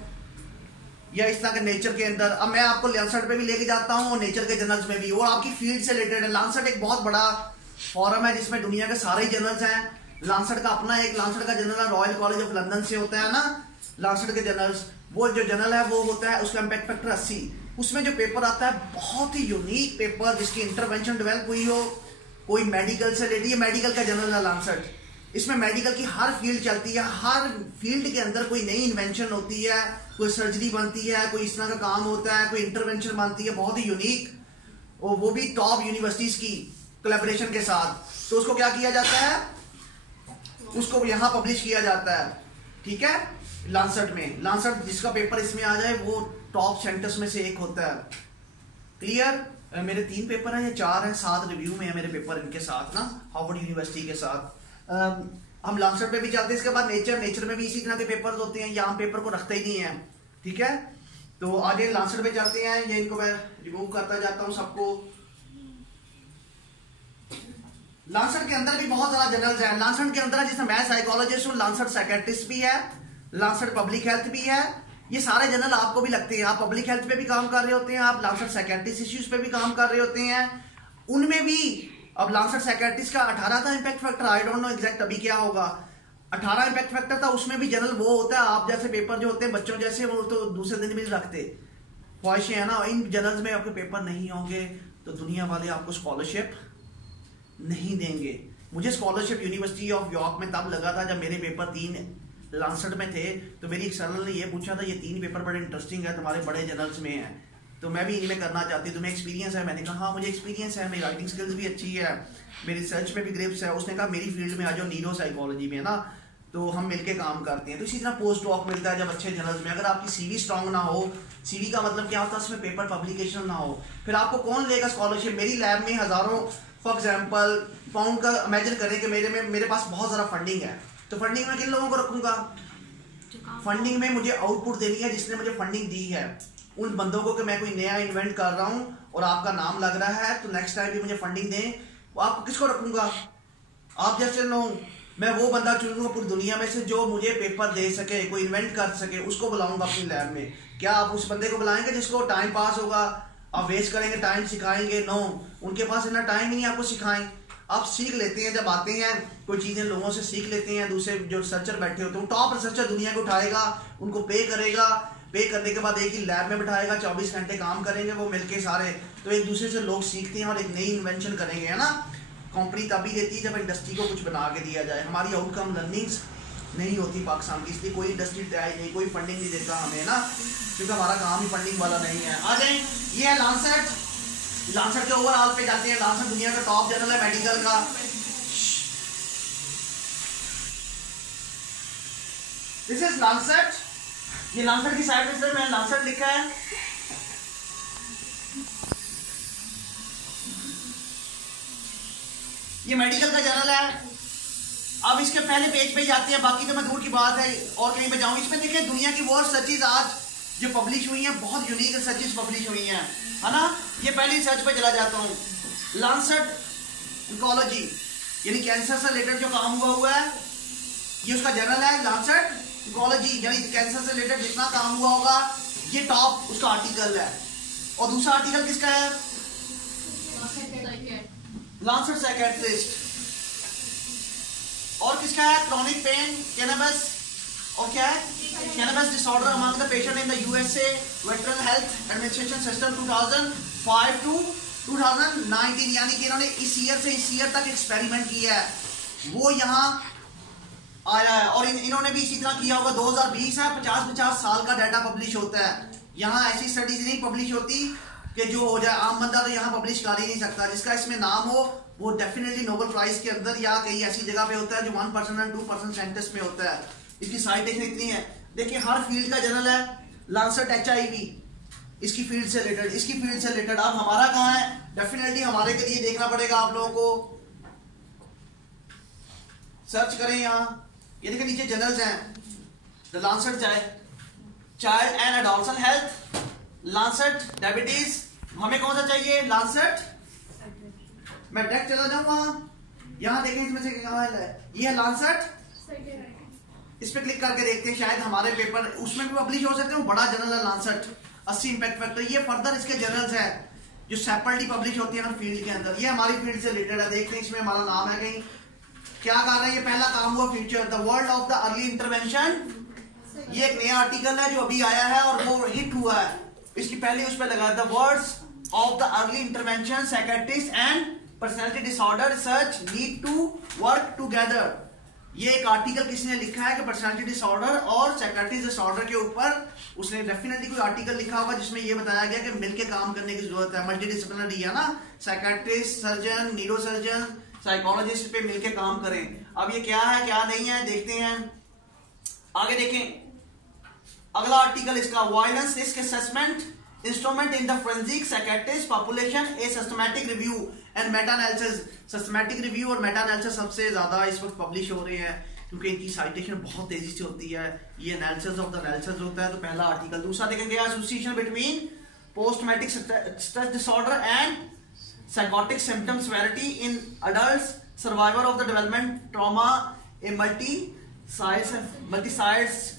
या इस तरह के नेचर के अंदर। अब मैं आपको लांसर्ट पे भी लेके जाता हूँ और नेचर के जर्नल्स में भी, और आपकी फील्ड से रिलेटेड है। लांसर्ट एक बहुत बड़ा फॉरम है जिसमें दुनिया के सारे जर्नल्स हैं। लांसर्ट का अपना एक लांसर्ट का journal royal college of London से होता है ना, लांसर्ट के जर्नल्स, वो जो जर्नल है वो होता है, उसका इम्पैक्ट फैक्टर 80। उसमें जो पेपर आता है बहुत ही यूनिक पेपर, जिसकी इंटरवेंशन डेवलप हुई हो, कोई मेडिकल से रिलेटेड, मेडिकल का जर्नल है लांसर्ट। इसमें मेडिकल की हर फील्ड चलती है, हर फील्ड के अंदर कोई नई इन्वेंशन होती है, कोई सर्जरी बनती है, कोई इस तरह का काम होता है, कोई इंटरवेंशन बनती है, बहुत ही यूनिक, और वो भी टॉप यूनिवर्सिटीज की कोलैबोरेशन के साथ। तो उसको क्या किया जाता है, उसको यहाँ पब्लिश किया जाता है, ठीक है, लांसर्ट में। लांसर्ट जिसका पेपर इसमें आ जाए वो टॉप सेंटर्स में से एक होता है। क्लियर? मेरे 3 पेपर हैं या 4 हैं, 7 रिव्यू में है मेरे पेपर इनके साथ ना, हार्वर्ड यूनिवर्सिटी के साथ। हम लांसर्ट पे भी चलते हैं। इसके बाद नेचर में भी इसी तरह के पेपर होते हैं, यहाँ पेपर को रखते ही नहीं है, ठीक है। तो आगे लांसर्ट पे चलते हैं, ये इनको मैं रिमूव करता जाता हूँ सबको। लांसर्ट के अंदर भी बहुत सारा जर्नल्स है। लांसर्ट के अंदर जिसमें मैं साइकोलॉजिस्ट हूँ, लांसर्ट साइकेट्रिस्ट भी है, लांसर्ट पब्लिक हेल्थ भी है। ये सारे जर्नल आपको भी लगते हैं। आप पब्लिक हेल्थ पे भी काम कर रहे होते हैं, आप लांसर्ट साइकेट्रिस्ट इश्यूज पे भी काम कर रहे होते हैं, उनमें भी। अब लांसर्ट साइकेट्रिस्ट का 18 था impact factor, I don't know exact अभी क्या होगा। 18 इम्पैक्ट फैक्टर था, उसमें भी जर्नल वो होता है, आप जैसे पेपर जो होते हैं बच्चों जैसे, वो तो दूसरे दिन भी रखते, ख्वाहिशें है ना। इन जर्नल्स में आपके पेपर नहीं होंगे तो दुनिया वाले आपको स्कॉलरशिप नहीं देंगे। मुझे स्कॉलरशिप यूनिवर्सिटी ऑफ यॉर्क में तब लगा था जब मेरे पेपर 3 लांसर्ट में थे, तो मेरी एक्सटर्नल ने ये पूछा था, ये 3 पेपर बड़े इंटरेस्टिंग है, तुम्हारे बड़े जर्नल्स में है, तो मैं भी इनमें करना चाहती हूँ, तुम्हें एक्सपीरियंस है? मैंने कहा हाँ मुझे एक्सपीरियंस है, मेरी राइटिंग स्किल्स भी अच्छी है, मेरी रिसर्च में भी ग्रिप्स है। उसने कहा मेरी फील्ड में आ जाओ, न्यूरो साइकोलॉजी में ना, तो हम मिलके काम करते हैं। तो इसी तरह पोस्ट डॉक मिलता है जब अच्छे जर्नल्स में। अगर आपकी सीवी स्ट्रांग ना हो, सीवी का मतलब क्या होता है, उसमें पेपर पब्लिकेशन ना हो, फिर आपको कौन लेगा स्कॉलरशिप? मेरी लैब में हजारों, फॉर एग्जाम्पल पाउंड का इमेजिन करें कि मेरे पास बहुत सारा फंडिंग है, तो फंडिंग में किन लोगों को रखूंगा? फंडिंग में मुझे आउटपुट देनी है जिसने मुझे फंडिंग दी है, उन बंदों को कि मैं कोई नया इन्वेंट कर रहा हूं और आपका नाम लग रहा है, तो नेक्स्ट टाइम भी मुझे फंडिंग दें। वो आपको किसको रखूंगा? आप जैसे लोग, मैं वो बंदा चुनूंगा पूरी दुनिया में से जो मुझे पेपर दे सके, कोई इन्वेंट कर सके, उसको बुलाऊंगा अपनी लैब में। क्या आप उस बंदे को बुलाएंगे जिसको टाइम पास होगा, आप वेस्ट करेंगे टाइम, सिखाएंगे? नो, उनके पास इतना टाइम ही नहीं आपको सिखाएं। आप सीख लेते हैं, जब आते हैं कोई चीज़ें लोगों से सीख लेते हैं, दूसरे जो रिसर्चर बैठे होते हैं, टॉप रिसर्चर दुनिया को उठाएगा, उनको पे करेगा, पे करने के बाद एक ही लैब में बिठाएगा, 24 घंटे काम करेंगे वो मिलके सारे, तो एक दूसरे से लोग सीखते हैं और एक नई इन्वेंशन करेंगे, है ना। कंपनी तभी देती है जब इंडस्ट्री को कुछ बना के दिया जाए। हमारी आउटकम लर्निंग्स नहीं होती पाकिस्तान की, इसलिए कोई इंडस्ट्री ट्राई नहीं, कोई फंडिंग नहीं देता हमें ना, क्योंकि हमारा काम ही फंडिंग वाला नहीं है। आ जाए, ये है लांसर्ट। लांसर्ट के ओवरऑल पे जाते हैं। लांसर्ट दुनिया का टॉप जर्नल है मेडिकल का। This is Lancet. ये लांसर्ट की साइड में मैंने लांसर्ट लिखा है। ये मेडिकल का जर्नल है। अब इसके पहले पेज पे जाते हैं, बाकी तो मैं दूर की बात है और कहीं पे जाऊं। इसमें देखिए दुनिया की वो रिसर्चेज आज जो पब्लिश हुई हैं, बहुत यूनिक रिसर्चेज पब्लिश हुई हैं, है ना। ये पहली रिसर्च पे चला जाता हूँ। लांसेट ऑन्कोलॉजी, यानी कैंसर से रिलेटेड जो काम हुआ है, ये उसका जर्नल है लांसेट ऑन्कोलॉजी, यानी कैंसर से रिलेटेड जितना काम हुआ होगा ये टॉप उसका आर्टिकल है। और दूसरा आर्टिकल किसका है? Lancet psychiatrist. और किसका है? क्रॉनिक पेन, कैनबस, और क्या है? Cannabis disorder among the patient in the USA veteran health administration system 2005 to 2019, यानी कि इन्होंने इस ईयर से इस ईयर तक एक्सपेरिमेंट किया है, वो यहाँ आया है। और इन्होंने भी इसी तरह किया होगा। 2020 है, 50-50 साल का डाटा पब्लिश होता है। यहाँ ऐसी स्टडीज नहीं पब्लिश होती कि जो हो जाए, आम बंदा तो यहाँ पब्लिश कर ही नहीं सकता। जिसका इसमें नाम हो वो डेफिनेटली नोबेल प्राइज के अंदर या कहीं ऐसी जगह पे होता है जो 1% और 2% साइंटिस्ट में होता है। इसकी साइटेशन इतनी है, देखिए हर फील्ड का जर्नल है। लांसेट HIV इसकी फील्ड से रिलेटेड, इसकी फील्ड से रिलेटेड। अब हमारा कहाँ है? डेफिनेटली हमारे के लिए देखना पड़ेगा आप लोगों को। सर्च करें यहाँ, ये देखिए नीचे जर्नल्स हैं। The Lancet child and adolescent health, Lancet diabetes. हमें कौन सा चाहिए? लांसेट। मैं डायरेक्ट चला जाऊंगा, यहाँ देखें इसमें से कहाँ है, ये है लांसेट। इस पे क्लिक करके देखते हैं, शायद हमारे पेपर उसमें भी पब्लिश हो सकते हैं। बड़ा जर्नल है लांसेट, 80 इम्पैक्ट फैक्टर। ये फर्दर इसके जर्नल्स हैं जो सेपरेटली पब्लिश होती है हर फील्ड के अंदर। ये हमारी फील्ड से रिलेटेड है। देखते हैं इसमें हमारा नाम है कहीं, क्या कर रहे हैं। ये पहला काम हुआ future the world of the early intervention. ये एक नया आर्टिकल है जो अभी आया है और वो हिट हुआ है। इसकी पहले उस पर लगा the words of the early intervention psychiatrist and personality disorder research need to work together. ये एक आर्टिकल किसने लिखा है कि पर्सनालिटी डिसऑर्डर और साइकियाट्रिस्ट डिसऑर्डर के ऊपर उसने डेफिनेटली कोई आर्टिकल लिखा होगा जिसमें ये बताया गया कि मिलके काम करने की जरूरत है। मल्टीडिसिप्लिनरी है ना, साइकियाट्रिस्ट, सर्जन, न्यूरोसर्जन, साइकोलॉजिस्ट पे मिलके काम करें। अब ये क्या है क्या नहीं है देखते हैं, आगे देखें। अगला आर्टिकल इसका violence risk assessment instrument in the forensic psychiatrist population A systematic review and Meta analysis. Systematic review और मेटा एनालिसिस सबसे ज्यादा इस वक्त पब्लिश हो रहे हैं क्योंकि इनकी साइटेशन बहुत तेजी से होती है। ये एनालिसिस ऑफ द एनालिसिस होता है, तो पहला आर्टिकल। दूसरा देखेंगे association between post traumatic stress disorder and psychotic symptom severity in adults survivor of the development trauma, a multi-sites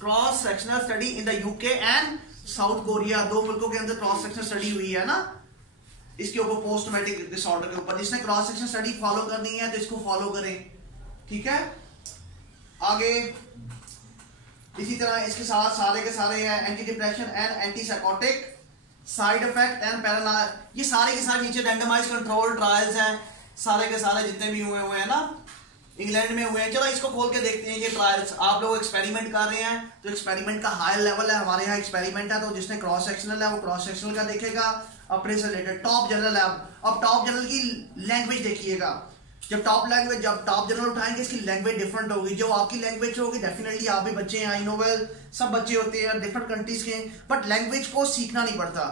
cross sectional study in the UK and South Korea। 2 मुल्कों के अंदर क्रॉस सेक्शनल स्टडी हुई है ना इसके ऊपर, पोस्ट ट्रॉमेटिक डिसऑर्डर के ऊपर। जिसने क्रॉस सेक्शनल स्टडी फॉलो करनी है तो इसको फॉलो करें, ठीक है। आगे इसी तरह इसके साथ सारे के सारे हैं anti depression and anti psychotic side effect and paranoia. ये सारे के सारे नीचे रैंडमाइज कंट्रोल ट्रायल्स हैं, सारे के सारे जितने भी हुए हैं ना इंग्लैंड में हुए हैं। चलो इसको खोल के देखते हैं। ये ट्रायल्स आप लोग एक्सपेरिमेंट कर रहे हैं तो एक्सपेरिमेंट का हाई लेवल है। हमारे यहाँ एक्सपेरिमेंट है तो जिसने क्रॉस सेक्शनल है वो क्रॉस सेक्शनल का देखेगा, अपने से रिलेटेड। टॉप जनरल है। अब टॉप जनरल की लैंग्वेज देखिएगा। जब टॉप जनरल उठाएंगे इसकी लैंग्वेज डिफरेंट होगी। जो आपकी लैंग्वेज होगी डेफिनेटली आप भी बच्चे हैं, आई नो वेल, सब बच्चे होते हैं डिफरेंट कंट्रीज के, बट लैंग्वेज को सीखना नहीं पड़ता।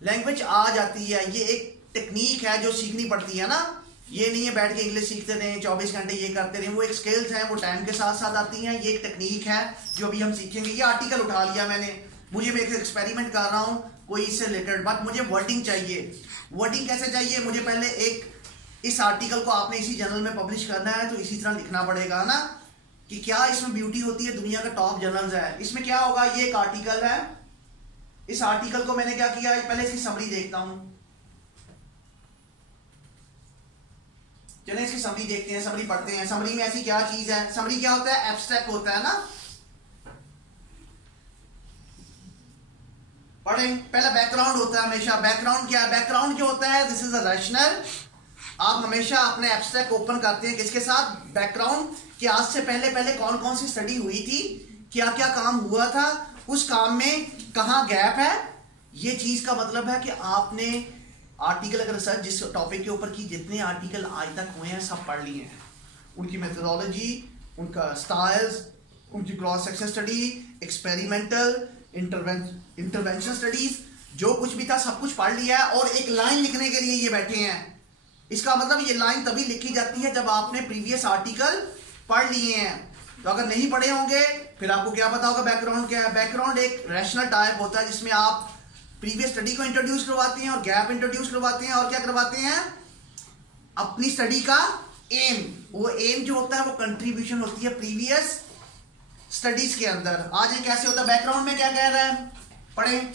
लैंग्वेज आ जाती है, ये एक टेक्निक है जो सीखनी पड़ती है ना। ये नहीं है बैठ के इंग्लिश सीखते रहें 24 घंटे ये करते रहें, वो एक स्किल्स हैं, वो टाइम के साथ साथ आती हैं। ये एक टेक्निक है जो अभी हम सीखेंगे। ये आर्टिकल उठा लिया मैंने, मुझे मैं एक एक्सपेरिमेंट कर रहा हूँ कोई इससे रिलेटेड, बट मुझे वर्डिंग चाहिए। वर्डिंग कैसे चाहिए? मुझे पहले एक इस आर्टिकल को आपने इसी जर्नल में पब्लिश करना है तो इसी तरह लिखना पड़ेगा ना कि क्या इसमें ब्यूटी होती है। दुनिया का टॉप जर्नल्स है, इसमें क्या होगा, ये एक आर्टिकल है। इस आर्टिकल को मैंने क्या किया, पहले इसकी समरी देखता हूं। चलिए इसकी समरी देखते हैं, समरी पढ़ते हैं। समरी में ऐसी क्या चीज है? समरी क्या होता है? एब्स्ट्रैक्ट होता है ना। पढ़ें। पहला बैकग्राउंड होता है हमेशा। बैकग्राउंड क्या है? बैकग्राउंड जो होता है दिस इज अ रैशनल। आप हमेशा अपने एब्स्ट्रैक्ट ओपन करते हैं किसके साथ? बैकग्राउंड, कि आज से पहले कौन कौन सी स्टडी हुई थी, क्या क्या काम हुआ था, उस काम में कहां गैप है। ये चीज का मतलब है कि आपने आर्टिकल अगर रिसर्च जिस टॉपिक के ऊपर की, जितने आर्टिकल आज तक हुए हैं सब पढ़ लिए हैं। उनकी मेथोडोलॉजी, उनका स्टाइल्स, उनकी cross section study, experimental, intervention studies, जो कुछ भी था सब कुछ पढ़ लिया है। और एक लाइन लिखने के लिए ये बैठे हैं। इसका मतलब ये लाइन तभी लिखी जाती है जब आपने प्रीवियस आर्टिकल पढ़ लिए हैं। तो अगर नहीं पढ़े होंगे फिर आपको क्या पता होगा बैकग्राउंड क्या है। बैकग्राउंड एक रैशनल टाइप होता है जिसमें आप प्रीवियस स्टडी को इंट्रोड्यूस करवाते हैं और गैप इंट्रोड्यूस करवाते हैं और क्या करवाते हैं, अपनी स्टडी का एम। वो एम जो होता है वो कंट्रीब्यूशन होती है प्रीवियस स्टडीज के अंदर। आज ये कैसे होता है? बैकग्राउंड में क्या कह रहा है, पढ़ें।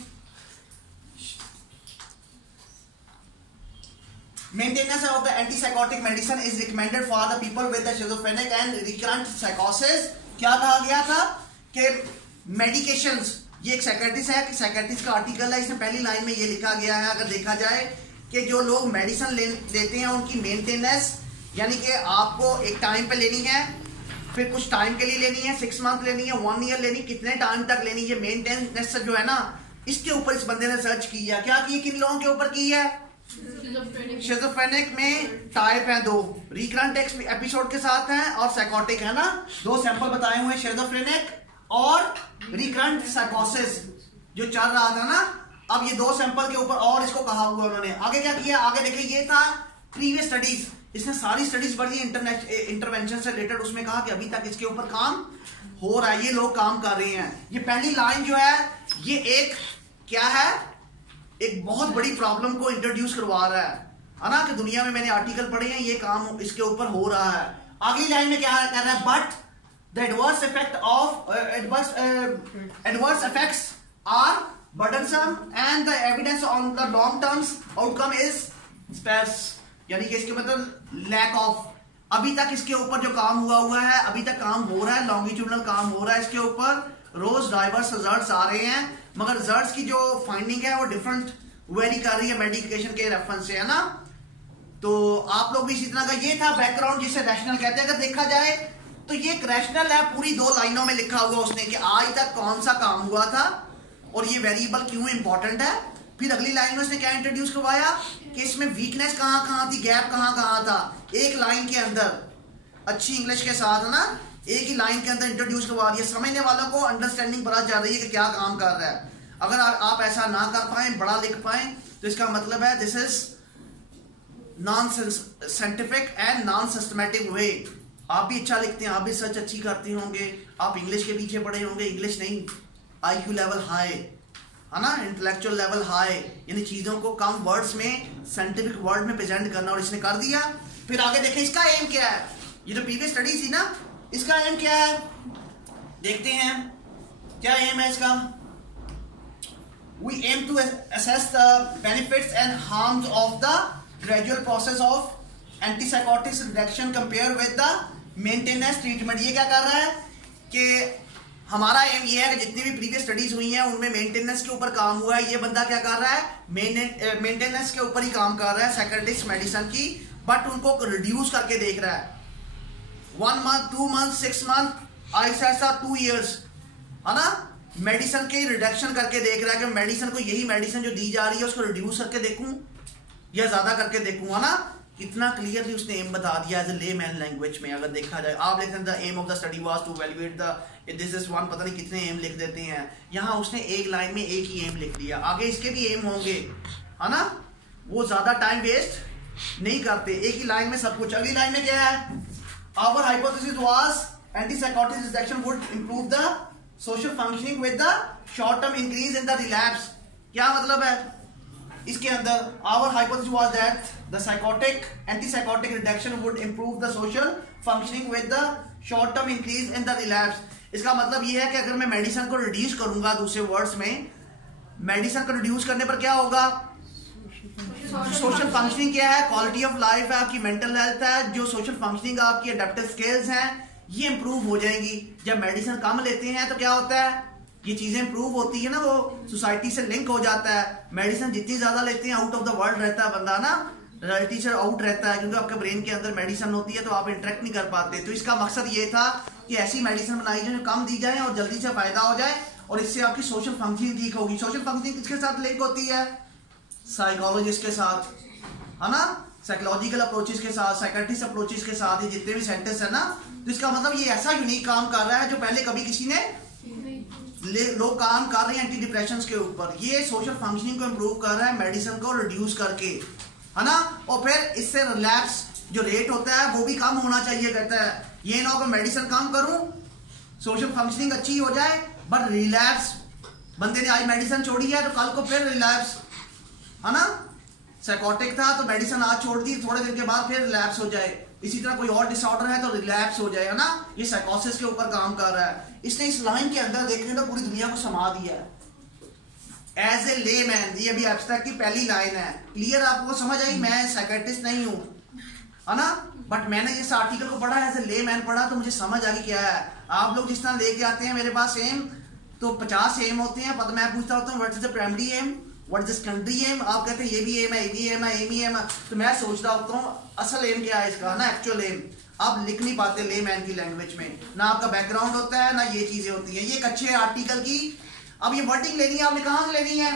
Maintenance of the antipsychotic medicine is recommended for the people with the schizophrenic and recurrent psychosis. क्या कहा गया था कि medications, ये एक साइकेट्रिस्ट है कि साइकेट्रिस्ट का आर्टिकल है, इसमें पहली लाइन में ये लिखा गया है अगर देखा जाए कि जो लोग मेडिसिन लेते हैं उनकी मेंटेनेंस, यानी कि आपको एक टाइम पे लेनी है, फिर कुछ टाइम के लिए लेनी है, 6 मंथ लेनी है, 1 ईयर लेनी, कितने टाइम तक लेनी है, मेंटेनेंस जो है ना, इसके ऊपर इस बंदे ने सर्च की है। क्या की, किन लोगों के ऊपर की है? शिज़ोफ्रेनिक में टाइप है 2, रिकरेंट एपिसोड के साथ है और साइकोटिक है ना, 2 सैंपल बताए हुए, शिज़ोफ्रेनिक और रिकरेंट साइकोसिस जो चल रहा था ना। अब ये 2 सैंपल के ऊपर और इसको कहा हुआ उन्होंने। आगे क्या किया, आगे देखिए, ये था प्रीवियस स्टडीज, इसने सारी स्टडीज बढ़ी इंटरवेंशन से रिलेटेड, उसमें कहा कि अभी तक इसके ऊपर काम हो रहा है, ये लोग काम कर रहे हैं। ये पहली लाइन जो है ये एक क्या है, एक बहुत बड़ी प्रॉब्लम को इंट्रोड्यूस करवा रहा है ना, कि दुनिया में मैंने आर्टिकल पढ़े हैं, ये काम इसके ऊपर हो रहा है। अगली लाइन में क्या कह रहा है, but the adverse effect of adverse effects are burdensome and the evidence on the long terms outcome is space, यानी कि इसके मतलब लैक ऑफ, अभी तक इसके ऊपर जो काम हुआ है, अभी तक काम हो रहा है, लॉन्गिट्यूडनल काम हो रहा है इसके ऊपर, रोज डाइवर्स रिजल्ट्स आ रहे हैं, मगर रिजल्ट्स की जो फाइंडिंग है वो डिफरेंट वेरी कर रही है मेडिकेशन के रेफरेंस से, है ना। तो आप लोग भी इसी तरह का, ये था बैकग्राउंड जिसे रैशनल कहते हैं। अगर देखा जाए तो ये एक रैशनल है, पूरी 2 लाइनों में लिखा हुआ उसने कि आज तक कौन सा काम हुआ था और ये वेरिएबल क्यों इंपॉर्टेंट है। फिर अगली लाइन में उसने क्या इंट्रोड्यूस करवाया कि इसमें वीकनेस कहाँ थी, गैप कहाँ था, एक लाइन के अंदर अच्छी इंग्लिश के साथ, है ना, एक ही लाइन के अंदर इंट्रोड्यूस करवा दिया। समझने वालों को अंडरस्टैंडिंग पता जा रही है कि क्या काम कर रहा है। अगर आप ऐसा ना कर पाए, बड़ा लिख पाए, तो इसका मतलब है this is non scientific and non systematic way. आप भी अच्छा लिखते हैं, आप भी सर्च अच्छी करते होंगे, आप इंग्लिश के पीछे पड़े होंगे, इंग्लिश नहीं, IQ लेवल हाई, है ना, इंटेलेक्चुअल लेवल हाई, यानी चीजों को कम वर्ड्स में साइंटिफिक वर्ड में प्रेजेंट करना, और इसने कर दिया। फिर आगे देखें इसका एम क्या है, ये जो प्रीवियस स्टडी थी ना, इसका एम क्या है, देखते हैं क्या एम है इसका। We aim to assess the benefits and harms of the gradual process of antipsychotics reduction compared with the maintenance treatment। ये क्या कर रहा है कि हमारा एम ये है कि जितनी भी प्रीवियस स्टडीज हुई हैं उनमें मेंटेनेंस के ऊपर काम हुआ है। ये बंदा क्या कर रहा है, मेंटेनेंस के ऊपर ही काम कर रहा है साइकेट्रिस्ट मेडिसिन की, बट उनको रिड्यूस करके देख रहा है, 1 मंथ 2 मंथ 6 मंथ, ऐसा 2 years, है ना, मेडिसिन के रिडक्शन करके देख रहा है कि मेडिसिन को, यही मेडिसिन जो दी जा रही है उसको रिड्यूस करके देखूं या ज्यादा करके देखूं, है ना। कितना क्लियरली उसने एम बता दिया एज ए लेमैन लैंग्वेज में। अगर देखा जाए, आप लिखते हैं the aim of the study was to evaluate the this is one, पता नहीं कितने एम लिख देते हैं, यहाँ उसने एक लाइन में एक ही एम लिख दिया, आगे इसके भी एम होंगे, है ना, वो ज्यादा टाइम वेस्ट नहीं करते, एक ही लाइन में सब कुछ। अगली लाइन में क्या है, our hypothesis was antipsychotic reduction would improve the social functioning with the short term increase in the relapse. क्या मतलब है इसके अंदर, our hypothesis was that the psychotic antipsychotic reduction would improve the social functioning with the short term increase in the relapse. इसका मतलब ये है कि अगर मैं मेडिसिन को रिड्यूस करूंगा, दूसरे वर्ड्स में मेडिसिन को रिड्यूस करने पर क्या होगा, सोशल फंक्शनिंग क्या है, क्वालिटी ऑफ लाइफ है, आपकी मेंटल हेल्थ है, जो सोशल फंक्शनिंग आपकी अडेप्टिव स्किल्स हैं, ये इंप्रूव हो जाएंगी। जब मेडिसिन कम लेते हैं तो क्या होता है, ये चीजें इंप्रूव होती है ना, वो सोसाइटी से लिंक हो जाता है। मेडिसिन जितनी ज्यादा लेते हैं, आउट ऑफ द वर्ल्ड रहता है बंदा ना, रियलिटी से आउट रहता है, क्योंकि आपके ब्रेन के अंदर मेडिसिन होती है तो आप इंटरेक्ट नहीं कर पाते। तो इसका मकसद ये था कि ऐसी मेडिसिन बनाई जाए जो कम दी जाए और जल्दी से फायदा हो जाए, और इससे आपकी सोशल फंक्शनिंग ठीक होगी। सोशल फंक्शनिंग किसके साथ लिंक होती है, साइकोलॉजिस्ट के साथ, है ना, साइकोलॉजिकल अप्रोचेस के साथ, साइकेट्रिस्ट अप्रोचेस के साथ, ये जितने भी सेंटर्स है ना। तो इसका मतलब ये ऐसा यूनिक काम कर रहा है जो पहले कभी किसी ने, लोग काम कर रहे हैं एंटी डिप्रेशन के ऊपर। ये सोशल फंक्शनिंग को इंप्रूव कर रहा है मेडिसिन को रिड्यूस करके, है ना, और फिर इससे रिलैप्स जो रेट होता है वो भी कम होना चाहिए, कहता है। ये ना हो कि मेडिसिन कम करूं, सोशल फंक्शनिंग अच्छी हो जाए, बट रिलैप्स, बंदे ने आज मेडिसिन छोड़ी है तो कल को फिर रिलैप्स, है ना, साइकोटिक था तो मेडिसिन आज छोड़ दी, थोड़े दिन के बाद फिर रिलैप्स हो जाए। इसी तरह कोई और डिसऑर्डर है तो रिलैप्स हो जाए, है ना। ये साइकोसिस के ऊपर काम कर रहा है। इसने इस लाइन के अंदर देखने तो पूरी दुनिया को समा दिया है। एज ए ले मैन, ये अभी एब्स्ट्रैक्ट की पहली लाइन है, क्लियर? आपको समझ आई? मैं साइकियाट्रिस्ट नहीं हूं, है ना, बट मैंने इस आर्टिकल को पढ़ा, एज ए ले मैन पढ़ा, तो मुझे समझ आ गई क्या है। आप लोग जिस तरह लेके आते हैं मेरे पास एम, तो 50 एम होते हैं, पता मैं पूछता होता हूँ what is the primary aim, what is the secondary aim, आप कहते हैं ये भी एम है, ये भी एम है, एम ही एम है, तो मैं सोच रहा होता हूँ असल एम क्या है इसका, ना एक्चुअल एम। आप लिख नहीं पाते ले मैन की लैंग्वेज में, ना आपका बैकग्राउंड होता है, ना ये चीजें होती हैं। ये एक अच्छे आर्टिकल की, अब ये वर्डिंग लेनी है, आपने कहां से लेनी है?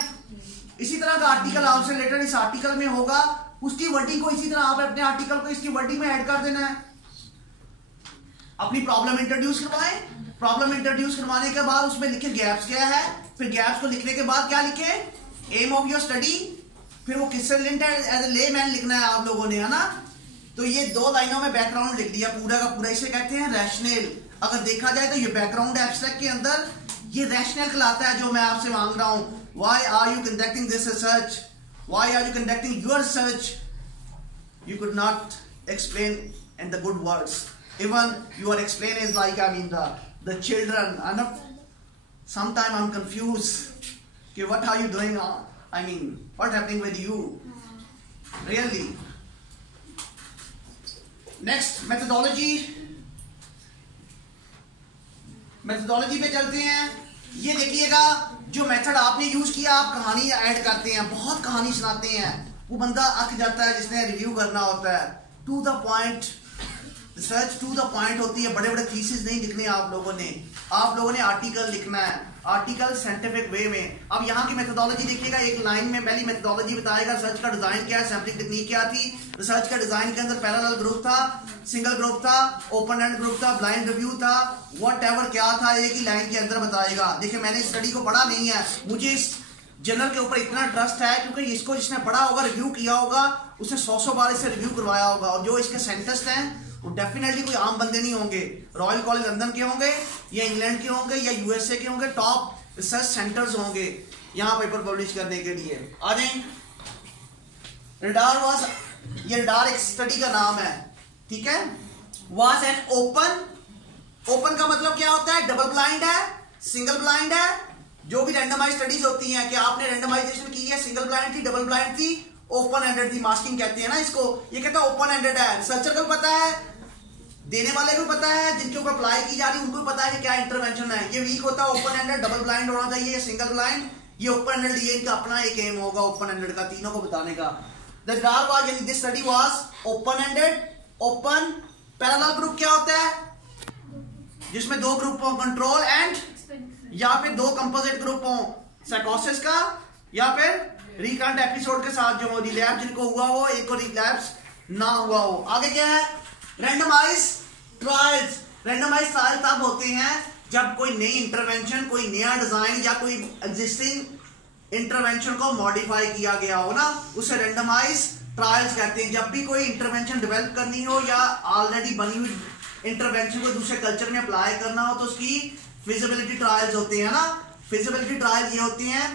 इसी तरह का आर्टिकल आपसे रिलेटेड इस आर्टिकल में होगा, उसकी वर्डिंग को इसी तरह आप अपने आर्टिकल को इसकी वर्डिंग में ऐड कर देना है। अपनी प्रॉब्लम इंट्रोड्यूस करवाएं, प्रॉब्लम इंट्रोड्यूस करवाने के बाद उसमें लिखे गैप्स क्या है, फिर गैप्स को लिखने के बाद क्या लिखे, एम ऑफ योर स्टडी, फिर वो किससे लिंक्ड है, एज ए ले मैन लिखना है आप लोगों ने, है ना। तो ये 2 लाइनों में बैकग्राउंड लिख दिया पूरा का पूरा, इसे कहते हैं रैशनल। अगर देखा जाए तो ये बैकग्राउंड एब्स्ट्रैक्ट के अंदर ये रैशनल कहलाता है जो मैं आपसे मांग रहा हूं। Why are you conducting this research? Why are you conducting your research? You could not explain in the good words. Even your explain is like, I mean, the children. I'm not. Sometimes I'm confused. Okay, what are you doing? I mean, what's happening with you? Really. Next, methodology. Methodology पे चलते हैं। ये देखिएगा, जो मेथड आपने यूज किया, आप कहानी ऐड करते हैं, बहुत कहानी सुनाते हैं, वो बंदा अक जाता है जिसने रिव्यू करना होता है। To the point research, to the point होती है, बड़े बड़े थीसिस नहीं लिखने आप लोगों ने, आप लोगों ने आर्टिकल लिखना है, आर्टिकल साइंटिफिक वे में। अब यहाँ की मेथोडोलॉजी देखिएगा, एक लाइन में पहली मेथोडोलॉजी बताएगा, रिसर्च का डिजाइन क्या है, सैम्पलिंग टेक्निक क्या थी, रिसर्च का डिजाइन के अंदर पैरेलल ग्रुप था, सिंगल ग्रुप था, ओपन एंड ग्रुप था, ब्लाइंड रिव्यू था, व्हाटएवर क्या था, एक ही लाइन के अंदर बताएगा। देखिए मैंने स्टडी को पढ़ा नहीं है, मुझे इस जर्नल के ऊपर इतना ट्रस्ट है क्योंकि इसको जिसने पढ़ा होगा, रिव्यू किया होगा, उसने 100 बार इसे रिव्यू करवाया होगा, और जो इसके साइंटिस्ट हैं वो डेफिनेटली कोई आम बंदे नहीं होंगे, रॉयल कॉलेज लंदन के होंगे, या इंग्लैंड के होंगे, या यूएसए के होंगे, टॉप रिसर्च सेंटर्स होंगे यहाँ पेपर पब्लिश करने के लिए। आ जाए, रडार वाज, ये रडार एक स्टडी का नाम है, ठीक है, वाज एन ओपन, ओपन का मतलब क्या होता है, डबल ब्लाइंड है, सिंगल ब्लाइंड है, जो भी रैंडमाइज स्टडीज होती हैं, कि आपने रैंडमाइजेशन की है, सिंगल ब्लाइंड थी, डबल ब्लाइंड थी, ओपन एंडेड थी, मास्किंग कहते हैं ना इसको, ये कहता है ओपन एंडेड है। रिसर्चर को पता है, देने वाले को पता है, जिनके ऊपर अप्लाई की जा रही है उनको पता है कि क्या इंटरवेंशन है। ये वीक होता है ओपन एंडेड, डबल ब्लाइंड होना चाहिए, सिंगल ब्लाइंड, ये ओपन एंडेड, ये इनका अपना एक एम होगा ओपन एंडेड का, तीनों को बताने का। द रडार वाज, यानी this study was open ended, open. Parallel group क्या होता है, जिसमें 2 ग्रुप हो, कंट्रोल एंड, या फिर 2 कंपोजिट ग्रुप हो, साइकोसिस का या फिर रिकरेंट एपिसोड के साथ जो रिलैप्स जिनको हुआ हो, एक को रिलैप्स ना हुआ हो। आगे क्या है, रैंडमाइज ट्रायल्स। रैंडमाइज ट्रायल तब होते हैं जब कोई नई इंटरवेंशन, कोई नया डिजाइन या कोई एग्जिस्टिंग इंटरवेंशन को मॉडिफाई किया गया हो ना, उसे रैंडमाइज ट्रायल्स कहते हैं। जब भी कोई इंटरवेंशन डेवलप करनी हो या ऑलरेडी बनी हुई इंटरवेंशन को दूसरे कल्चर में अप्लाई करना हो, तो उसकी फिजिबिलिटी ट्रायल्स होते हैं ना। फिजिबिलिटी ट्रायल ये होती हैं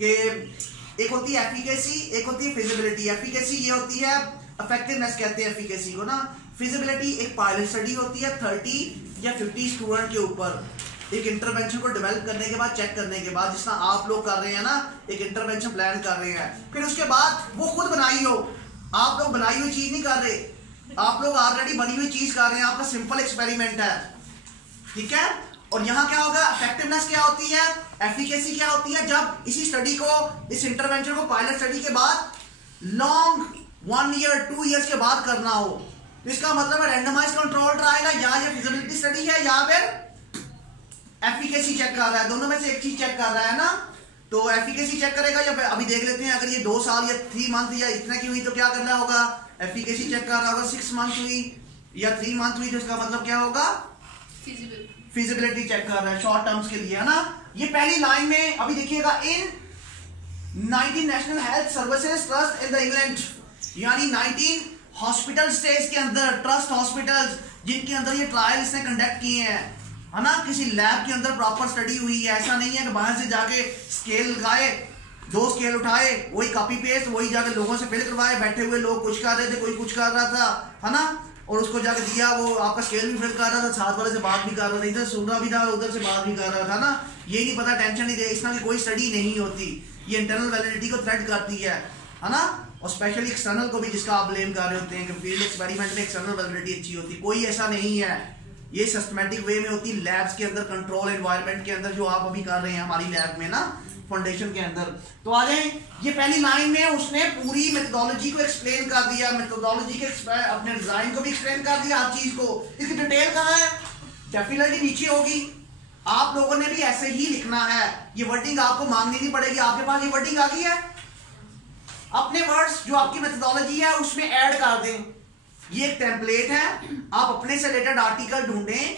कि एक होती है एफिकेसी, एक होती है फिजिबिलिटी। एफिकेसी ये होती है, इफेक्टिवनेस कहते हैं एफिकेसी को ना। फिजिबिलिटी एक पायलट स्टडी होती है 30 या 50 स्टूडेंट के ऊपर एक इंटरवेंशन को डेवलप करने के बाद, चेक करने के बाद, जिस तरह आप लोग कर रहे हैं ना, एक इंटरवेंशन प्लान कर रहे हैं, फिर उसके बाद वो खुद बनाई हो, आप लोग बनाई हुई चीज नहीं कर रहे, आप लोग ऑलरेडी बनी हुई चीज कर रहे हैं, आपका सिंपल एक्सपेरिमेंट है, ठीक है। और यहाँ क्या होगा, इफेक्टिवनेस क्या होती है, एफिकेसी क्या होती है, जब इसी स्टडी को, इस इंटरवेंशन को पायलट स्टडी के बाद लॉन्ग 1 ईयर 2 ईयर्स के बाद करना हो, तो इसका मतलब है रैंडमाइज कंट्रोल ट्रायल है, या ये फिजिबिलिटी स्टडी है, या फिर एफिकेसी चेक कर रहा है, दोनों में से एक चीज चेक कर रहा है ना। तो एफिकेसी चेक करेगा, या फिर अभी देख लेते हैं, अगर ये 2 साल या 3 मंथ या इतने की हुई तो क्या करना होगा, एफिकेसी चेक कर रहा होगा। 6 मंथ हुई या 3 मंथ हुई तो इसका मतलब क्या होगा, फिजिबिलिटी चेक कर रहा है, शॉर्ट टर्म्स के लिए, है ना। ये पहली लाइन में अभी देखिएगा, इन 19 national health services trust in the England, यानी 19 हॉस्पिटल स्टेज के अंदर, ट्रस्ट हॉस्पिटल्स जिनके अंदर ये ट्रायल इसने कंडक्ट किए हैं, है ना, किसी लैब के अंदर प्रॉपर स्टडी हुई है। ऐसा नहीं है कि बाहर से जाके स्केल लगाए, 2 स्केल उठाए, वही कॉपी पेस्ट, वही जाके लोगों से फिल करवाए, बैठे हुए लोग कुछ कर रहे थे, कोई कुछ कर रहा था, है ना। और उसको जाके दिया, वो आपका स्केल भी फिल कर रहा था, साथ वाले से बात भी कर रहा था, इधर सुन रहा भी था, उधर से बात भी कर रहा था ना। ये नहीं पता, टेंशन नहीं दे, इस तरह की कोई स्टडी नहीं होती, ये इंटरनल वैलिडिटी को थ्रेट करती है ना। और स्पेशली एक्सटर्नल को भी, जिसका आप ब्लेम कर रहे होते हैं कि फील्ड एक्सपेरिमेंट में एक्सटर्नल वैलिडिटी अच्छी होती, कोई ऐसा नहीं है। ये सिस्टमैटिक वे में होती लैब्स के अंदर, कंट्रोल एनवायरनमेंट के अंदर, जो आप अभी कर रहे हैं हमारी लैब में ना, फाउंडेशन के अंदर। तो आ जाए, ये पहली लाइन में उसने पूरी मेथोडोलॉजी को एक्सप्लेन कर दिया, मेथोडोलॉजी के अपने डिजाइन को भी एक्सप्लेन कर दिया, हर चीज को। इसकी डिटेल कहाँ है? डेफिनेटली नीचे होगी। आप लोगों ने भी ऐसे ही लिखना है, ये वर्डिंग आपको मांगनी नहीं पड़ेगी, आपके पास ये वर्डिंग आ गई है, अपने वर्ड्स जो आपकी मेथोडोलॉजी है उसमें ऐड कर दें। ये एक टेम्पलेट है, आप अपने से रिलेटेड आर्टिकल ढूंढें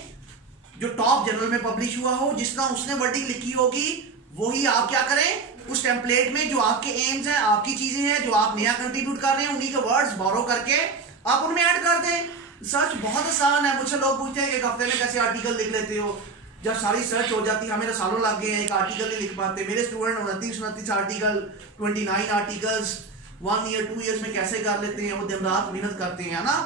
जो टॉप जर्नल में पब्लिश हुआ हो, जिसका उसने वर्डिंग लिखी होगी, वही आप क्या करें, उस टेम्पलेट में जो आपके एम्स हैं, आपकी चीजें हैं, जो आप नया कंट्रीब्यूट कर रहे हैं, उन्हीं के वर्ड्स बोरो करके आप उनमें ऐड कर दें। सर्च बहुत आसान है। मुझसे लोग पूछते हैं कि एक हफ्ते में कैसे आर्टिकल लिख लेते हो? जब सारी सर्च हो जाती है, हमें तो सालों लग गए हैं, एक आर्टिकल नहीं लिख पाते। मेरे student 29 article, 29 articles 1 year 2 years में कैसे कर लेते हैं? वो दिन रात मेहनत करते हैं ना,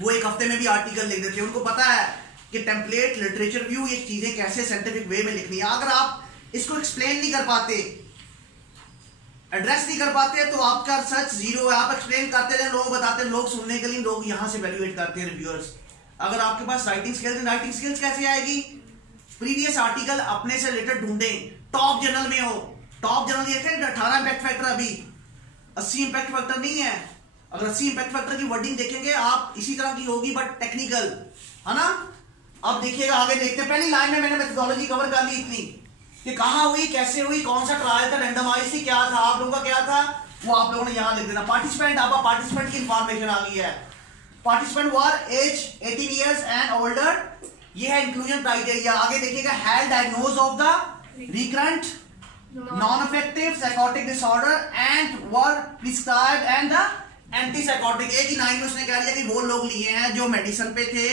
वो एक हफ्ते में भी आर्टिकल लिख देते हैं। उनको पता है कि टेम्पलेट, लिटरेचर व्यू, ये चीजें कैसे साइंटिफिक वे में लिखनी है। अगर आप इसको एक्सप्लेन नहीं कर पाते, एड्रेस नहीं कर पाते, तो आपका सर्च जीरो है। आप एक्सप्लेन करते रहे, लोग बताते हैं, लोग सुनने के लिए, लोग यहां से वैल्यूएट करते हैं रिव्यूअर्स। अगर आपके पास राइटिंग स्किल्स कैसे आएगी? प्रीवियस आर्टिकल अपने से रिलेटेड ढूंढें, टॉप जर्नल में हो। टॉप जर्नल ये 18 इंपैक्ट फैक्टर, अभी 80 इंपैक्ट फैक्टर नहीं है। अगर 80 इंपैक्ट फैक्टर की वर्डिंग देखेंगे आप, इसी तरह की होगी बट टेक्निकल, है ना। अब देखिएगा, आगे देखते हैं। पहली लाइन में मैंने मेथोडोलॉजी कवर कर ली इतनी कि कहां हुई, कैसे हुई, कौन सा ट्रायल था, रैंडमाइज थी, क्या था, आप लोगों का क्या था, वो आप लोगों ने यहां लिख देना। पार्टिसिपेंट, आपका पार्टिसिपेंट की इंफॉर्मेशन आ गई है। Participant were age 18 years and older, ये है इंक्लूजन क्राइटेरिया। आगे देखिएगा, had diagnose of the recurrent non psychotic disorder and were prescribed and the antipsychotic. एक ही लाइन में उसने कह दिया कि वो लोग लिए हैं जो मेडिसिन पे थे,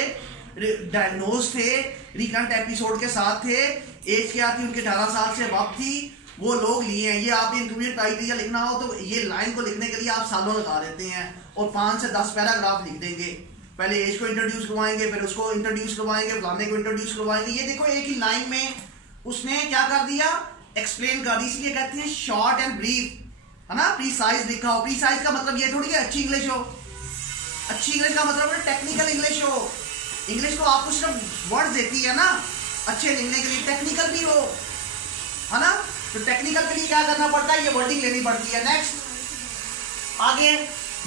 डायग्नोज थे, रिकरेंट एपिसोड के साथ थे, एज क्या थी उनके 18 साल से अब थी, वो लोग लिए हैं। ये आप इंक्लूजन क्राइटेरिया लिखना हो तो ये लाइन को लिखने के लिए आप सालों लगा देते हैं और 5 से 10 पैराग्राफ लिख देंगे। पहले एज को इंट्रोड्यूस करवाएंगे, फिर उसको इंट्रोड्यूस करवाएंगे, फलाने को इंट्रोड्यूस करवाएंगे। ये देखो, एक ही लाइन में उसने क्या कर दिया, एक्सप्लेन कर दी। इसलिए कहते हैं शॉर्ट एंड ब्रीफ, है ना। प्रीसाइज लिखा हो, प्रीसाइज का मतलब ये थोड़ी है अच्छी इंग्लिश हो। अच्छी इंग्लिश का मतलब है टेक्निकल इंग्लिश हो। इंग्लिश तो आपको सिर्फ वर्ड देती है ना अच्छे लिखने के लिए, टेक्निकल भी हो, है ना। तो टेक्निकल के लिए क्या करना पड़ता है, ये वर्डिंग लेनी पड़ती है। नेक्स्ट, आगे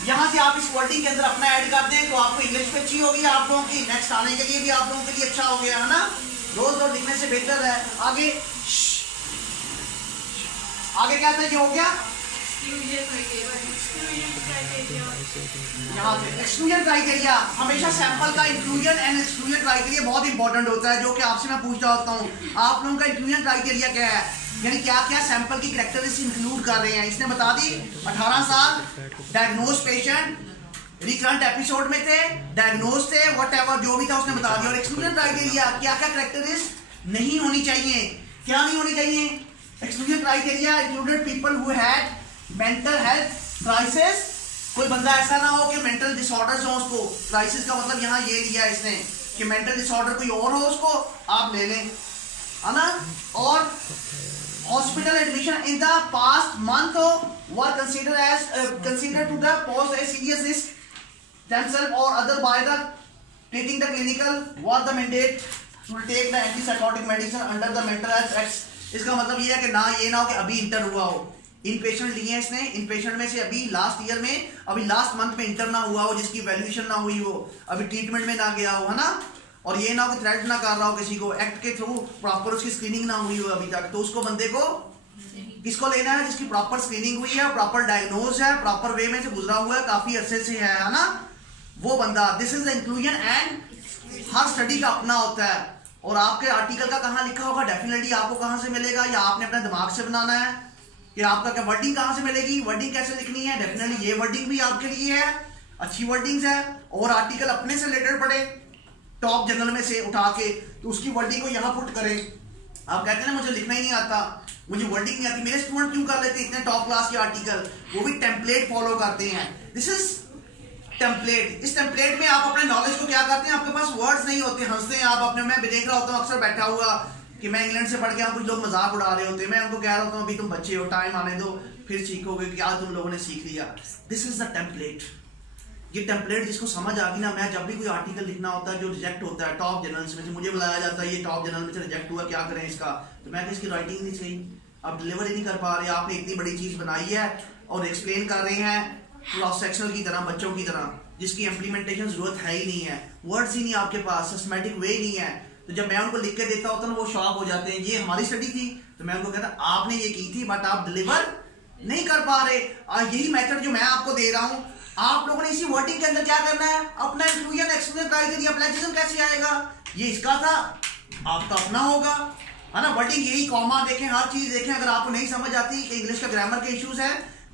यहां से आप इस वर्डिंग के अंदर अपना ऐड कर दें तो आपको इंग्लिश पे अच्छी होगी आप लोगों की, नेक्स्ट आने के लिए भी आप लोगों के लिए अच्छा हो गया, है ना। रोज रोज लिखने से बेहतर है। आगे आगे क्या था, ये हो गया यहाँ पे एक्सक्लूजन क्राइटेरिया। हमेशा सैंपल का इंक्लूजन एंड एक्सक्लूजन क्राइटेरिया बहुत इंपॉर्टेंट होता है, जो कि आपसे मैं पूछता होता हूँ, आप लोगों का इंक्लूजन क्राइटेरिया क्या है, यानी क्या क्या सैंपल की कैरेक्टरिस्टिक्स इंक्लूड कर रहे हैं। इसने बता दी 18 साल, डायग्नोज पेशेंट, रिकरेंट एपिसोड में थे, डायग्नोज थे, व्हाटएवर जो भी था उसने बता दिया। और एक्सक्लूजन क्राइटेरिया क्या क्या कैरेक्टरिस्टिक्स नहीं होनी चाहिए, क्या नहीं होनी चाहिए। Exclusion criteria included people who had mental health crisis, कोई बंदा ऐसा ना हो कि मेंटल डिसऑर्डर्स हो उसको। क्राइसिस का मतलब यहाँ ये लिया इसने कि मेंटल डिसऑर्डर कोई और हो उसको आप ले लें, है ना। और hospital admission in the past month were considered to the pose a serious risk themselves or other by the treating the clinical was the mandate to take the antipsychotic medicine under the mental health acts। इसका मतलब ये है कि ना ये ना हो कि अभी इंटर हुआ हो, इन पेशेंट लिए हैं इसने, इन पेशेंट में से अभी लास्ट ईयर में, अभी लास्ट मंथ में इंटर ना हुआ हो, जिसकी वैल्यूएशन ना हुई हो, अभी ट्रीटमेंट में ना गया हो, है ना। और ये ना हो कि थ्रेट ना कर रहा हो किसी को, एक्ट के थ्रू प्रॉपर उसकी स्क्रीनिंग ना हुई हो अभी तक, तो उसको बंदे को किसको लेना है, जिसकी प्रॉपर स्क्रीनिंग हुई है, प्रॉपर डायग्नोज है, प्रॉपर वे में से गुजरा हुआ है, काफी अरसे से है ना, वो बंदा। This is the inclusion and her study का अपना होता है। और आपके आर्टिकल का कहाँ लिखा होगा, डेफिनेटली आपको कहाँ से मिलेगा, या आपने अपने दिमाग से बनाना है कि आपका क्या वर्डिंग कहाँ से मिलेगी, वर्डिंग कैसे लिखनी है। डेफिनेटली ये वर्डिंग भी आपके लिए है, अच्छी वर्डिंग्स है। और आर्टिकल अपने से रिलेटेड पढ़े टॉप जर्नल में से उठा के, तो उसकी वर्डिंग को यहाँ पुट करें। आप कहते हैं ना मुझे लिखना ही नहीं आता, मुझे वर्डिंग नहीं आती, मेरे स्टूडेंट क्यों कर लेते हैं इतने टॉप क्लास के आर्टिकल, वो भी टेम्पलेट फॉलो करते हैं। This is template. इस टेम्पलेट में आप अपने नॉलेज को क्या करते हैं, आपके पास वर्ड्स नहीं होते, हंसते हैं आप अपने, मैं भी देख रहा होता हूँ अक्सर बैठा हुआ कि मैं इंग्लैंड से पढ़ के कुछ लोग मजाक उड़ा रहे होते हैं, मैं उनको कह रहा होता हूँ अभी तुम बच्चे हो, टाइम आने दो फिर सीखोगे कि आज तुम लोगों ने सीख लिया। This is the template. ये टेम्पलेट जिसको समझ आ गई ना, मैं जब भी कोई आर्टिकल लिखना होता है जो रिजेक्ट होता है टॉप जर्नल्स में से, मुझे बुलाया जाता है ये टॉप जर्नल में से रिजेक्ट हुआ, क्या करें इसका, तो मैं इसकी राइटिंग नहीं सही, आप डिलीवर ही नहीं कर पा रहे, आपने इतनी बड़ी चीज बनाई है और एक्सप्लेन कर रहे हैं क्रॉस सेक्शनल की तरह, बच्चों की तरह, जिसकी इम्प्लीमेंटेशन जरूरत है ही नहीं है, वर्ड्स ही नहीं आपके पास, सिस्टमैटिक वे नहीं है। तो जब मैं उनको लिख के देता होता ना वो शॉक हो जाते हैं, ये हमारी स्टडी थी, तो मैं उनको कहता आपने ये की थी बट आप डिलीवर नहीं कर पा रहे। यही मेथड जो मैं आपको दे रहा हूं, आप लोगों ने इसी वर्डिंग के अंदर क्या करना है, अपना इंक्लूजन एक्सक्लूजन क्राइटेरिया, प्लेजिज्म कैसे आएगा, ये इसका था, आपका अपना होगा, है ना। वर्डिंग यही, कॉमा देखें, हर चीज देखें। अगर आपको नहीं समझ आती कि इंग्लिश का ग्रामर के इश्यूज है,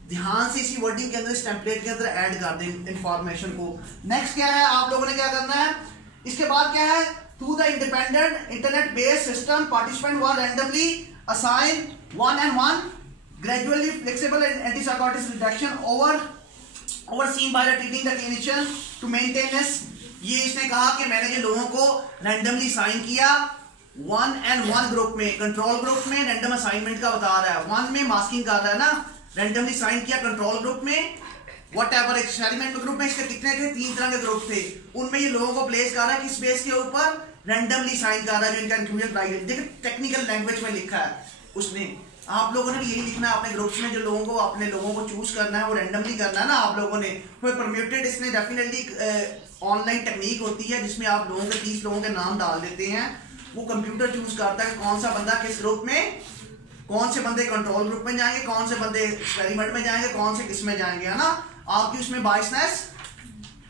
ध्यान से इसी वर्डिंग के अंदर, इस टेम्पलेट के अंदर ऐड कर दें इंफॉर्मेशन को। नेक्स्ट क्या है, आप लोगों ने क्या करना है, इसके बाद क्या है, through the independent internet based system participant were randomly assign 1-on-1 gradually flexible and antipsychotic reduction overseen by the treating the clinician to maintain. ये इसने कहा कि मैंने जो लोगों को रैंडमली साइन किया 1-on-1 ग्रुप में, कंट्रोल ग्रुप में रैंडम असाइनमेंट का बता रहा है, 1 में मास्किंग कर रहा है ना, रैंडमली साइन किया कंट्रोल ग्रुप में, वट एवर एक्सपेरिमेंट ग्रुप में इसके कितने थे, 3 तरह के ग्रुप थे, उनमें ये लोगों को प्लेस कर रहा है, किस बेस के ऊपर, रैंडमली साइन कर रहा है, जो इनका इंक्लूजन क्राइटेरिया, देखिए टेक्निकल लैंग्वेज में लिखा है उसने। आप लोगों ने भी यही लिखना है अपने ग्रुप्स में, जो लोगों को, अपने लोगों को चूज करना है वो रैंडमली करना है ना आप लोगों ने। कोई परम्यूटेड, इसने डेफिनेटली ऑनलाइन टेक्निक होती है जिसमें आप लोगों के 30 लोगों के नाम डाल देते हैं, वो कंप्यूटर चूज करता है कौन सा बंदा किस ग्रुप में, कौन से बंदे कंट्रोल ग्रुप में जाएंगे, कौन से बंदे एक्सपेरिमेंट में जाएंगे, कौन से किस में जाएंगे, है ना। आपकी उसमें बायसनेस,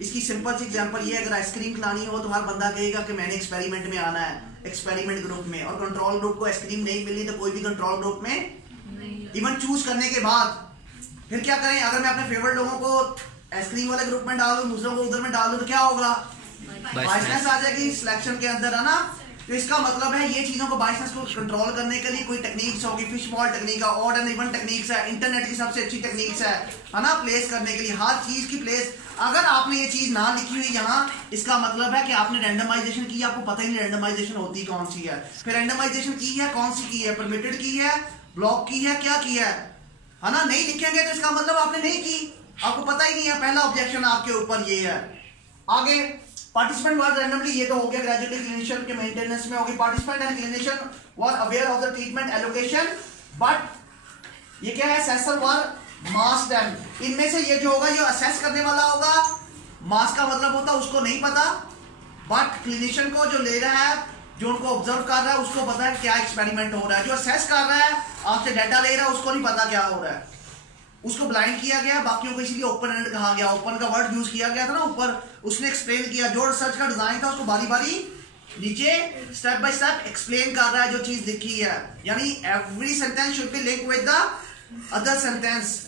इसकी सिंपल सी एग्जांपल ये है, अगर आइसक्रीम खिलानी हो तो हर बंदा कहेगा कि मैंने एक्सपेरिमेंट में आना है, एक्सपेरिमेंट ग्रुप में, और कंट्रोल ग्रुप को आइसक्रीम नहीं मिली तो कोई भी कंट्रोल ग्रुप में इवन चूज करने के बाद फिर क्या करें, अगर मैं अपने फेवरेट लोगों को आइसक्रीम वाले ग्रुप में डाल दूं, दूसरों को उधर में डाल दूं तो क्या होगा, बायसनेस आ जाएगी सिलेक्शन के अंदर, है ना। तो इसका मतलब है ये चीजों को, बायसनेस को कंट्रोल करने के लिए कोई टेक्निक्स होगी, फिश बॉल टेक्निक है, ऑड एंड इवन टेक्निक्स है, इंटरनेट की सबसे अच्छी टेक्निक्स है ना, प्लेस करने के लिए हर चीज की प्लेस। अगर आपने ये चीज ना लिखी हुई यहाँ, इसका मतलब है कि आपने रैंडमाइजेशन की, आपको पता ही नहीं रैंडमाइजेशन होती कौन सी है, फिर रैंडमाइजेशन की है कौन सी की है, परमिटेड की है, ब्लॉक की है, क्या की है ना। नहीं लिखेंगे तो इसका मतलब आपने नहीं की, आपको पता ही नहीं है, पहला ऑब्जेक्शन आपके ऊपर ये है। आगे पार्टिसिपेंट वाज रैंडमली, ये तो हो गया ग्रेजुअली क्लिनिशियन के मेंटेनेंस में होगी, participant and clinician were aware of the treatment allocation, but ये क्या है, असेसर वर मास देम, इनमें से ये जो होगा ये असेस करने वाला होगा, मास का मतलब होता है उसको नहीं पता, बट क्लिनिशियन को जो ले रहा है, जो उनको ऑब्जर्व कर रहा है उसको पता है क्या एक्सपेरिमेंट हो रहा है, जो असेस कर रहा है आपसे डाटा ले रहा है उसको नहीं पता क्या हो रहा है, उसको ब्लाइंड किया गया, बाकियों को इसीलिए ओपन एंड कहा गया, ओपन का वर्ड यूज किया गया था ना ऊपर, उसने एक्सप्लेन किया, जो रिसर्च का डिजाइन था उसको बारी बारी नीचे स्टेप बाय स्टेप एक्सप्लेन कर रहा है जो चीज लिखी है, यानी every sentence should be linked with the other sentence.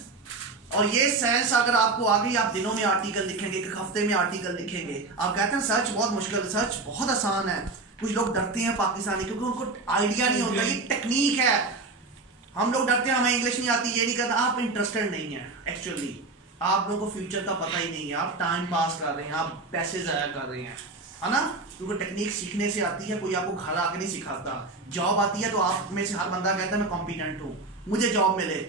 और ये सेंस अगर आपको आ गई, आप दिनों में आर्टिकल लिखेंगे, एक हफ्ते में आर्टिकल लिखेंगे। आप कहते हैं सर्च बहुत मुश्किल, सर्च बहुत आसान है, कुछ लोग डरते हैं पाकिस्तानी क्योंकि उनको आइडिया नहीं होता, ये टेक्निक है। हम लोग डरते हैं हमें इंग्लिश नहीं आती, ये नहीं करता, आप इंटरेस्टेड नहीं है, एक्चुअली आप लोगों को फ्यूचर का पता ही नहीं है, आप टाइम पास कर रहे हैं, आप पैसे जाया कर रहे हैं, है ना। क्योंकि टेक्निक सीखने से आती है, कोई आपको घर आके नहीं सिखाता। जॉब आती है तो आप में से हर बंदा कहता है मैं कॉम्पिटेंट हूँ, मुझे जॉब मिले,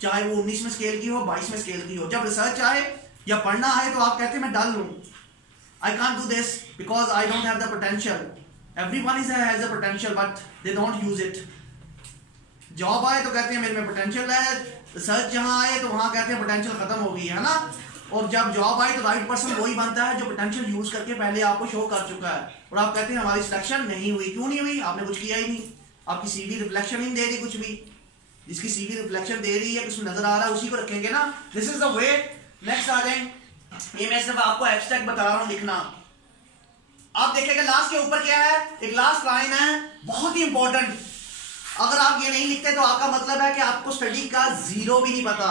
चाहे वो 19 में स्केल की हो, 22 में स्केल की हो। जब रिसर्च आए या पढ़ना आए तो आप कहते हैं मैं डल हूँ, I can't do this because I don't have the potential. Everyone has the potential but they don't use it. Job आए तो कहते हैं मेरे में पोटेंशियल है, रिसर्च जहां आए तो वहां कहते हैं पोटेंशियल खत्म हो गई है ना। और जब जॉब आए तो राइट पर्सन वही बनता है जो पोटेंशियल यूज करके पहले आपको शो कर चुका है, और आप कहते हैं हमारी सिलेक्शन नहीं हुई। क्यों नहीं हुई? आपने कुछ किया ही नहीं, आपकी सीवी रिफ्लेक्शन ही नहीं दे रही कुछ भी। जिसकी सीवी रिफ्लेक्शन दे रही है, उसमें नजर आ रहा है, उसी को रखेंगे ना। This is the way. Next आ जाए, ये मैं सिर्फ आपको एब्स्ट्रैक्ट बता रहा हूं लिखना। आप देखेंगे लास्ट के ऊपर क्या है, एक लास्ट लाइन है बहुत ही इंपॉर्टेंट। अगर आप ये नहीं लिखते तो आपका मतलब है कि आपको स्टडी का जीरो भी नहीं पता।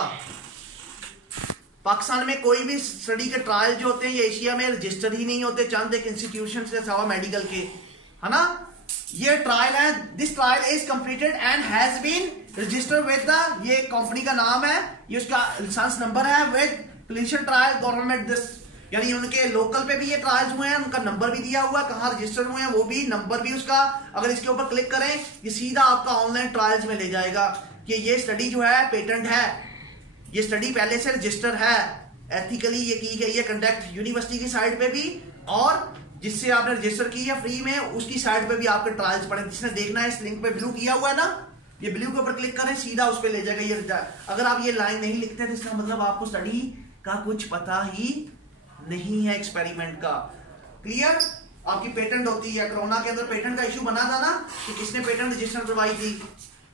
पाकिस्तान में कोई भी स्टडी के ट्रायल जो होते हैं ये एशिया में रजिस्टर ही नहीं होते, चंद एक इंस्टीट्यूशन से सवा मेडिकल के, है ना। ये ट्रायल है, this trial is completed and has been registered with the, ये कंपनी का नाम है, ये उसका लाइसेंस नंबर है, with clinical trial government this यानी उनके लोकल पे भी ये ट्रायल्स हुए हैं, उनका नंबर भी दिया हुआ है, कहाँ रजिस्टर्ड हुए हैं वो भी, नंबर भी उसका, अगर इसके ऊपर क्लिक करें ये सीधा आपका ऑनलाइन ट्रायल्स में ले जाएगा कि ये स्टडी जो है पेटेंट है, ये स्टडी पहले से रजिस्टर है, एथिकली ये की गई है कंडक्ट यूनिवर्सिटी की साइड पे भी, और जिससे आपने रजिस्टर की है फ्री में उसकी साइड पे भी आपके ट्रायल्स पड़े। जिसने देखना है इस लिंक पे ब्लू किया हुआ है ना, ये ब्लू के ऊपर क्लिक करें सीधा उस पे ले जाएगा। ये अगर आप ये लाइन नहीं लिखते तो इसका मतलब आपको स्टडी का कुछ पता ही नहीं है, एक्सपेरिमेंट का। क्लियर? आपकी पेटेंट होती है, कोरोना के अंदर पेटेंट का इशू बना था ना कि किसने पेटेंट रजिस्टर करवाई थी,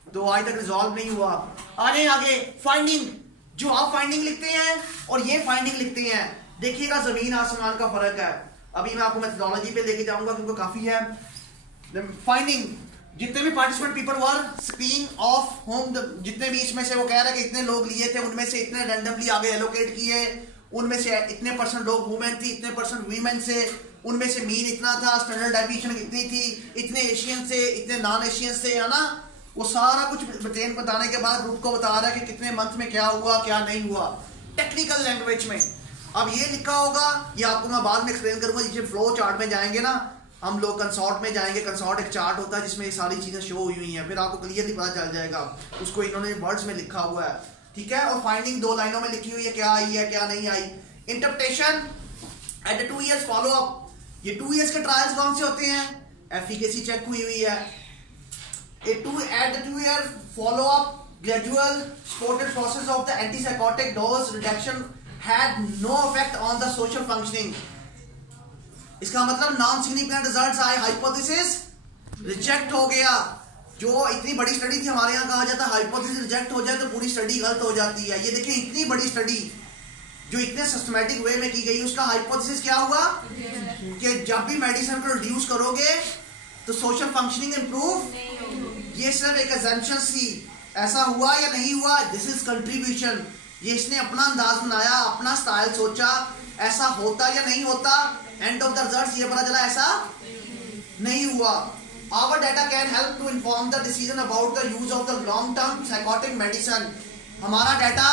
तो आज तक रिजॉल्व नहीं हुआ। आगे फाइंडिंग, जो आप फाइंडिंग लिखते हैं और ये फाइंडिंग लिखते हैं, देखिएगा जमीन आसमान का फर्क है। अभी मैं आपको मेथोडोलॉजी पे लेके जाऊंगा क्योंकि काफी है। फाइंडिंग, जितने भी participant people were screen of home, जितने भी इसमें से वो कह रहे हैं कि इतने लोग लिए थे, उनमें से इतने रैंडमली आगे एलोकेट किए, उनमें से इतने परसेंट लोग वुमेन थी, इतने परसेंट वीमेन से, उनमें से मीन इतना था, स्टैंडर्ड डेविएशन इतनी थी, इतने एशियन से, इतने नॉन एशियन से, है ना। वो सारा कुछ ब्रिटेन बताने के बाद ग्रुप को बता रहा है कि कितने मंथ में क्या हुआ क्या नहीं हुआ, टेक्निकल लैंग्वेज में। अब ये लिखा होगा, ये आपको मैं बाद में एक्सप्लेन करूंगा। जिसे फ्लो चार्ट में जाएंगे ना हम लोग, कंसॉर्ट में जाएंगे, कंसॉर्ट एक चार्ट होता है जिसमें ये सारी चीजें शो हुई हुई हैं, फिर आपको क्लियरली पता चल जाएगा। उसको इन्होंने वर्ड्स में लिखा हुआ है, ठीक है। और फाइंडिंग 2 लाइनों में लिखी हुई है, क्या आई है क्या नहीं आई। Interpretation at 2 years follow up, ये 2 years के ट्रायल्स कौन से होते हैं, एफिकेसी चेक हुई हुई है। At the 2 year follow up gradual supported process of the antipsychotic dose reduction had no effect on the social functioning। इसका मतलब नॉन सिग्निफिकेंट रिजल्ट्स आए, हाइपोथेसिस रिजेक्ट हो गया। जो इतनी बड़ी स्टडी थी, हमारे यहाँ कहा जाता है हाइपोथेसिस रिजेक्ट हो जाए तो पूरी स्टडी गलत हो जाती है। ये देखिए इतनी बड़ी स्टडी जो इतने सिस्टमैटिक वे में की गई, उसका हाइपोथेसिस क्या हुआ कि जब भी मेडिसिन को रिड्यूस करोगे तो सोशल फंक्शनिंग इंप्रूव। ये सिर्फ एक assumption थी, ऐसा हुआ या नहीं हुआ, दिस इज कंट्रीब्यूशन। ये इसने अपना अंदाज बनाया, अपना स्टाइल सोचा, ऐसा होता या नहीं होता। एंड ऑफ द रिजल्ट्स ये पता चला ऐसा नहीं हुआ। Our data can help to inform the decision about the use of the long term psychotic medicine. हमारा डाटा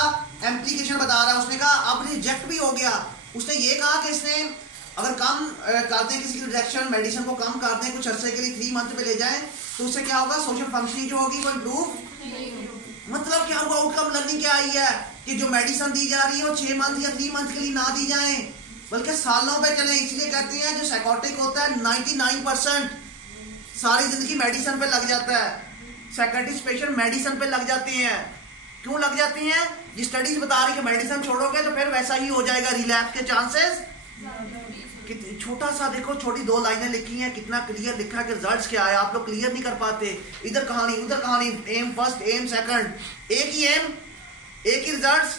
एम्प्लीकेशन बता रहा है। उसने कहा अब रिजेक्ट भी हो गया। उसने ये कहा कि इसने अगर कम कर दें किसी की रिजेक्शन, मेडिसिन को कम कर दें कुछ अरसे के लिए 3 month पे ले जाएं, तो उससे क्या होगा, सोशल फंक्शनिंग जो होगी वो इम्प्रूव। मतलब क्या हुआ, आउटकम लर्निंग क्या आई है कि जो मेडिसिन दी जा रही है वो 6 month या 3 month के लिए ना दी जाए बल्कि सालों पे चले। इसलिए कहते हैं जो साइकोटिक होता है 99% सारी जिंदगी मेडिसिन पे लग जाता है। साइकोटिक पेशेंट मेडिसिन पे लग जाते हैं। क्यों लग जाते हैं, ये स्टडीज बता रही है कि मेडिसिन छोड़ोगे तो फिर वैसा ही हो जाएगा, रिलैप्स के चांसेस। छोटा सा देखो, छोटी 2 लाइनें लिखी हैं, कितना क्लियर लिखा है कि रिजल्ट्स क्या है। आप लोग क्लियर नहीं कर पाते, इधर कहानी उधर कहानी, एम फर्स्ट एम सेकंड, एक ही एम एक ही रिजल्ट्स,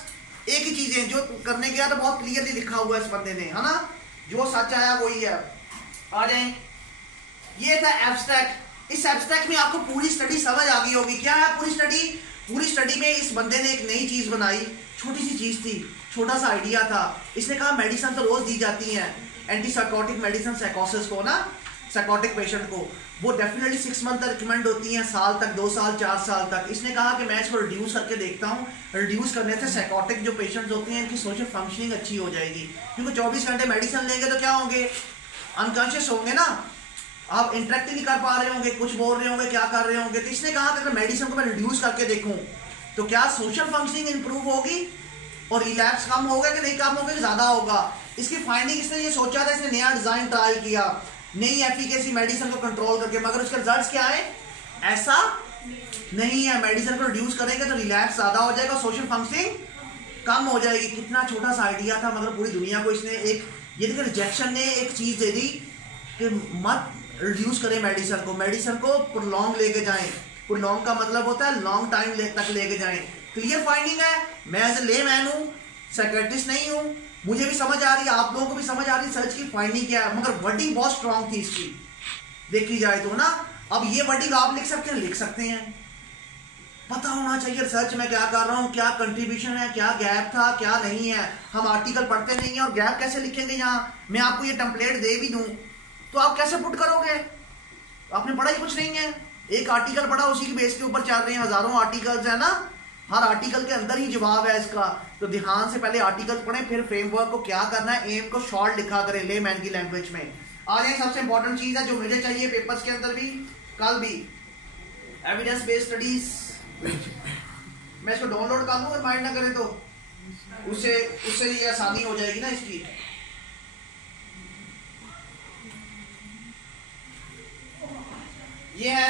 एक ही चीजें। जो करने गया तो बहुत क्लियरली लिखा हुआ है इस बंदे ने, है ना, जो सच आया वही है। आ जाए, ये था एब्स्ट्रैक्ट। इस एब्स्ट्रैक्ट में आपको पूरी स्टडी समझ आ गई होगी। क्या है पूरी स्टडी? पूरी स्टडी में इस बंदे ने एक नई चीज बनाई, छोटी सी चीज थी, छोटा सा आइडिया था। इसने कहा मेडिसिन तो रोज दी जाती है, एंटी साइकोटिक मेडिसिन साइकोसिस को ना, साइकोटिक पेशेंट को, वो डेफिनेटली 6 month तक रिकमेंड होती हैं, साल तक, 2 साल 4 साल तक। इसने कहा कि मैं इसको रिड्यूस करके देखता हूँ। रिड्यूस करने से साइकोटिक जो पेशेंट्स होते हैं इनकी सोशल फंक्शनिंग अच्छी हो जाएगी, क्योंकि 24 घंटे मेडिसिन लेंगे तो क्या होंगे, अनकॉन्शियस होंगे ना, आप इंटरेक्ट ही नहीं कर पा रहे होंगे, कुछ बोल रहे होंगे, क्या कर रहे होंगे। तो इसने कहा कि अगर मेडिसिन को मैं रिड्यूस करके देखूँ तो क्या सोशल फंक्शनिंग इंप्रूव होगी और रिलैप्स कम होगा कि नहीं कम होगा, ज्यादा होगा। इसकी फाइंडिंग इसने ये सोचा था, इसने नया डिजाइन ट्रायल किया, नई एफिकेसी मेडिसिन को कंट्रोल करके, मगर उसके रिजल्ट्स क्या है, ऐसा नहीं है। मेडिसिन को रिड्यूस करेंगे तो रिलैप्स ज्यादा हो जाएगा, सोशल फंक्शनिंग कम हो जाएगी। कितना छोटा सा आइडिया था, मगर पूरी दुनिया को इसने एक, ये देखिए रिजेक्शन ने एक चीज दे दी कि मत रिड्यूस करें मेडिसिन को, मेडिसिन को प्रोलॉन्ग लेके जाएं। प्रोलॉन्ग का मतलब होता है लॉन्ग टाइम तक लेके जाएं। क्लियर फाइंडिंग है। मैं एज ए लेमैन हूँ, साइकियाट्रिस्ट नहीं हूँ, मुझे भी समझ आ रही है, आप लोगों को भी समझ आ रही है सर्च की फाइंडिंग क्या है, मगर वर्डिंग बहुत स्ट्रांग थी इसकी, देखी जाए तो ना। अब ये वर्डिंग आप लिख सकते हैं, लिख सकते हैं, पता होना चाहिए रिसर्च में क्या कर रहा हूँ, क्या कंट्रीब्यूशन है, क्या गैप था, क्या नहीं है। हम आर्टिकल पढ़ते नहीं है और गैप कैसे लिखेंगे। यहाँ मैं आपको ये टेम्पलेट दे भी दूँ तो आप कैसे पुट करोगे, आपने पढ़ा ही कुछ नहीं है। एक आर्टिकल पढ़ा, उसी के बेस के ऊपर चल रहे हैं, हजारों आर्टिकल्स है ना, हर आर्टिकल के अंदर ही जवाब है इसका। तो ध्यान से पहले आर्टिकल पढ़ें, फिर फ्रेमवर्क को क्या करना है, एम को शॉर्ट लिखा करें लेमैन की लैंग्वेज में। आ जाए सबसे इंपॉर्टेंट चीज है जो मुझे चाहिए पेपर्स के अंदर भी कल भी, एविडेंस बेस्ड स्टडीज। मैं इसको डाउनलोड कर लूं अगर माइंड ना करे तो, उससे ये आसानी हो जाएगी ना इसकी। ये है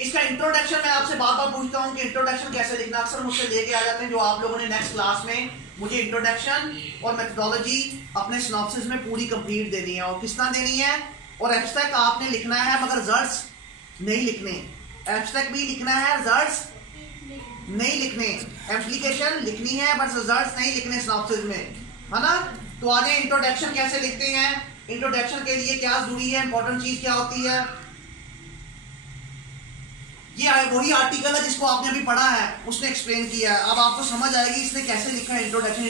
इसका इंट्रोडक्शन। मैं आपसे बार बार पूछता हूं कि इंट्रोडक्शन कैसे लिखना, अक्सर मुझसे लेके आ जाते हैं जो आप लोगों ने नेक्स्ट क्लास में मुझे इंट्रोडक्शन और मेथोडोलॉजी अपने सिनॉप्सिस में पूरी कंप्लीट देनी है। और किस तरह देनी है, और एब्स्ट्रैक्ट आपने लिखना है मगर रिजल्ट्स नहीं लिखने, एब्स्ट्रैक्ट भी लिखना है, रिजल्ट्स नहीं लिखने, एप्लीकेशन लिखनी है बस रिजल्ट्स नहीं लिखने सिनॉप्सिस में, है ना। तो आगे इंट्रोडक्शन कैसे लिखते हैं, इंट्रोडक्शन के लिए क्या जरूरी है, इंपॉर्टेंट चीज क्या होती है। ये वही आर्टिकल है जिसको आपने अभी पढ़ा है, उसने एक्सप्लेन किया है। अब आपको समझ आएगी इसने कैसे लिखा है इंट्रोडक्शन।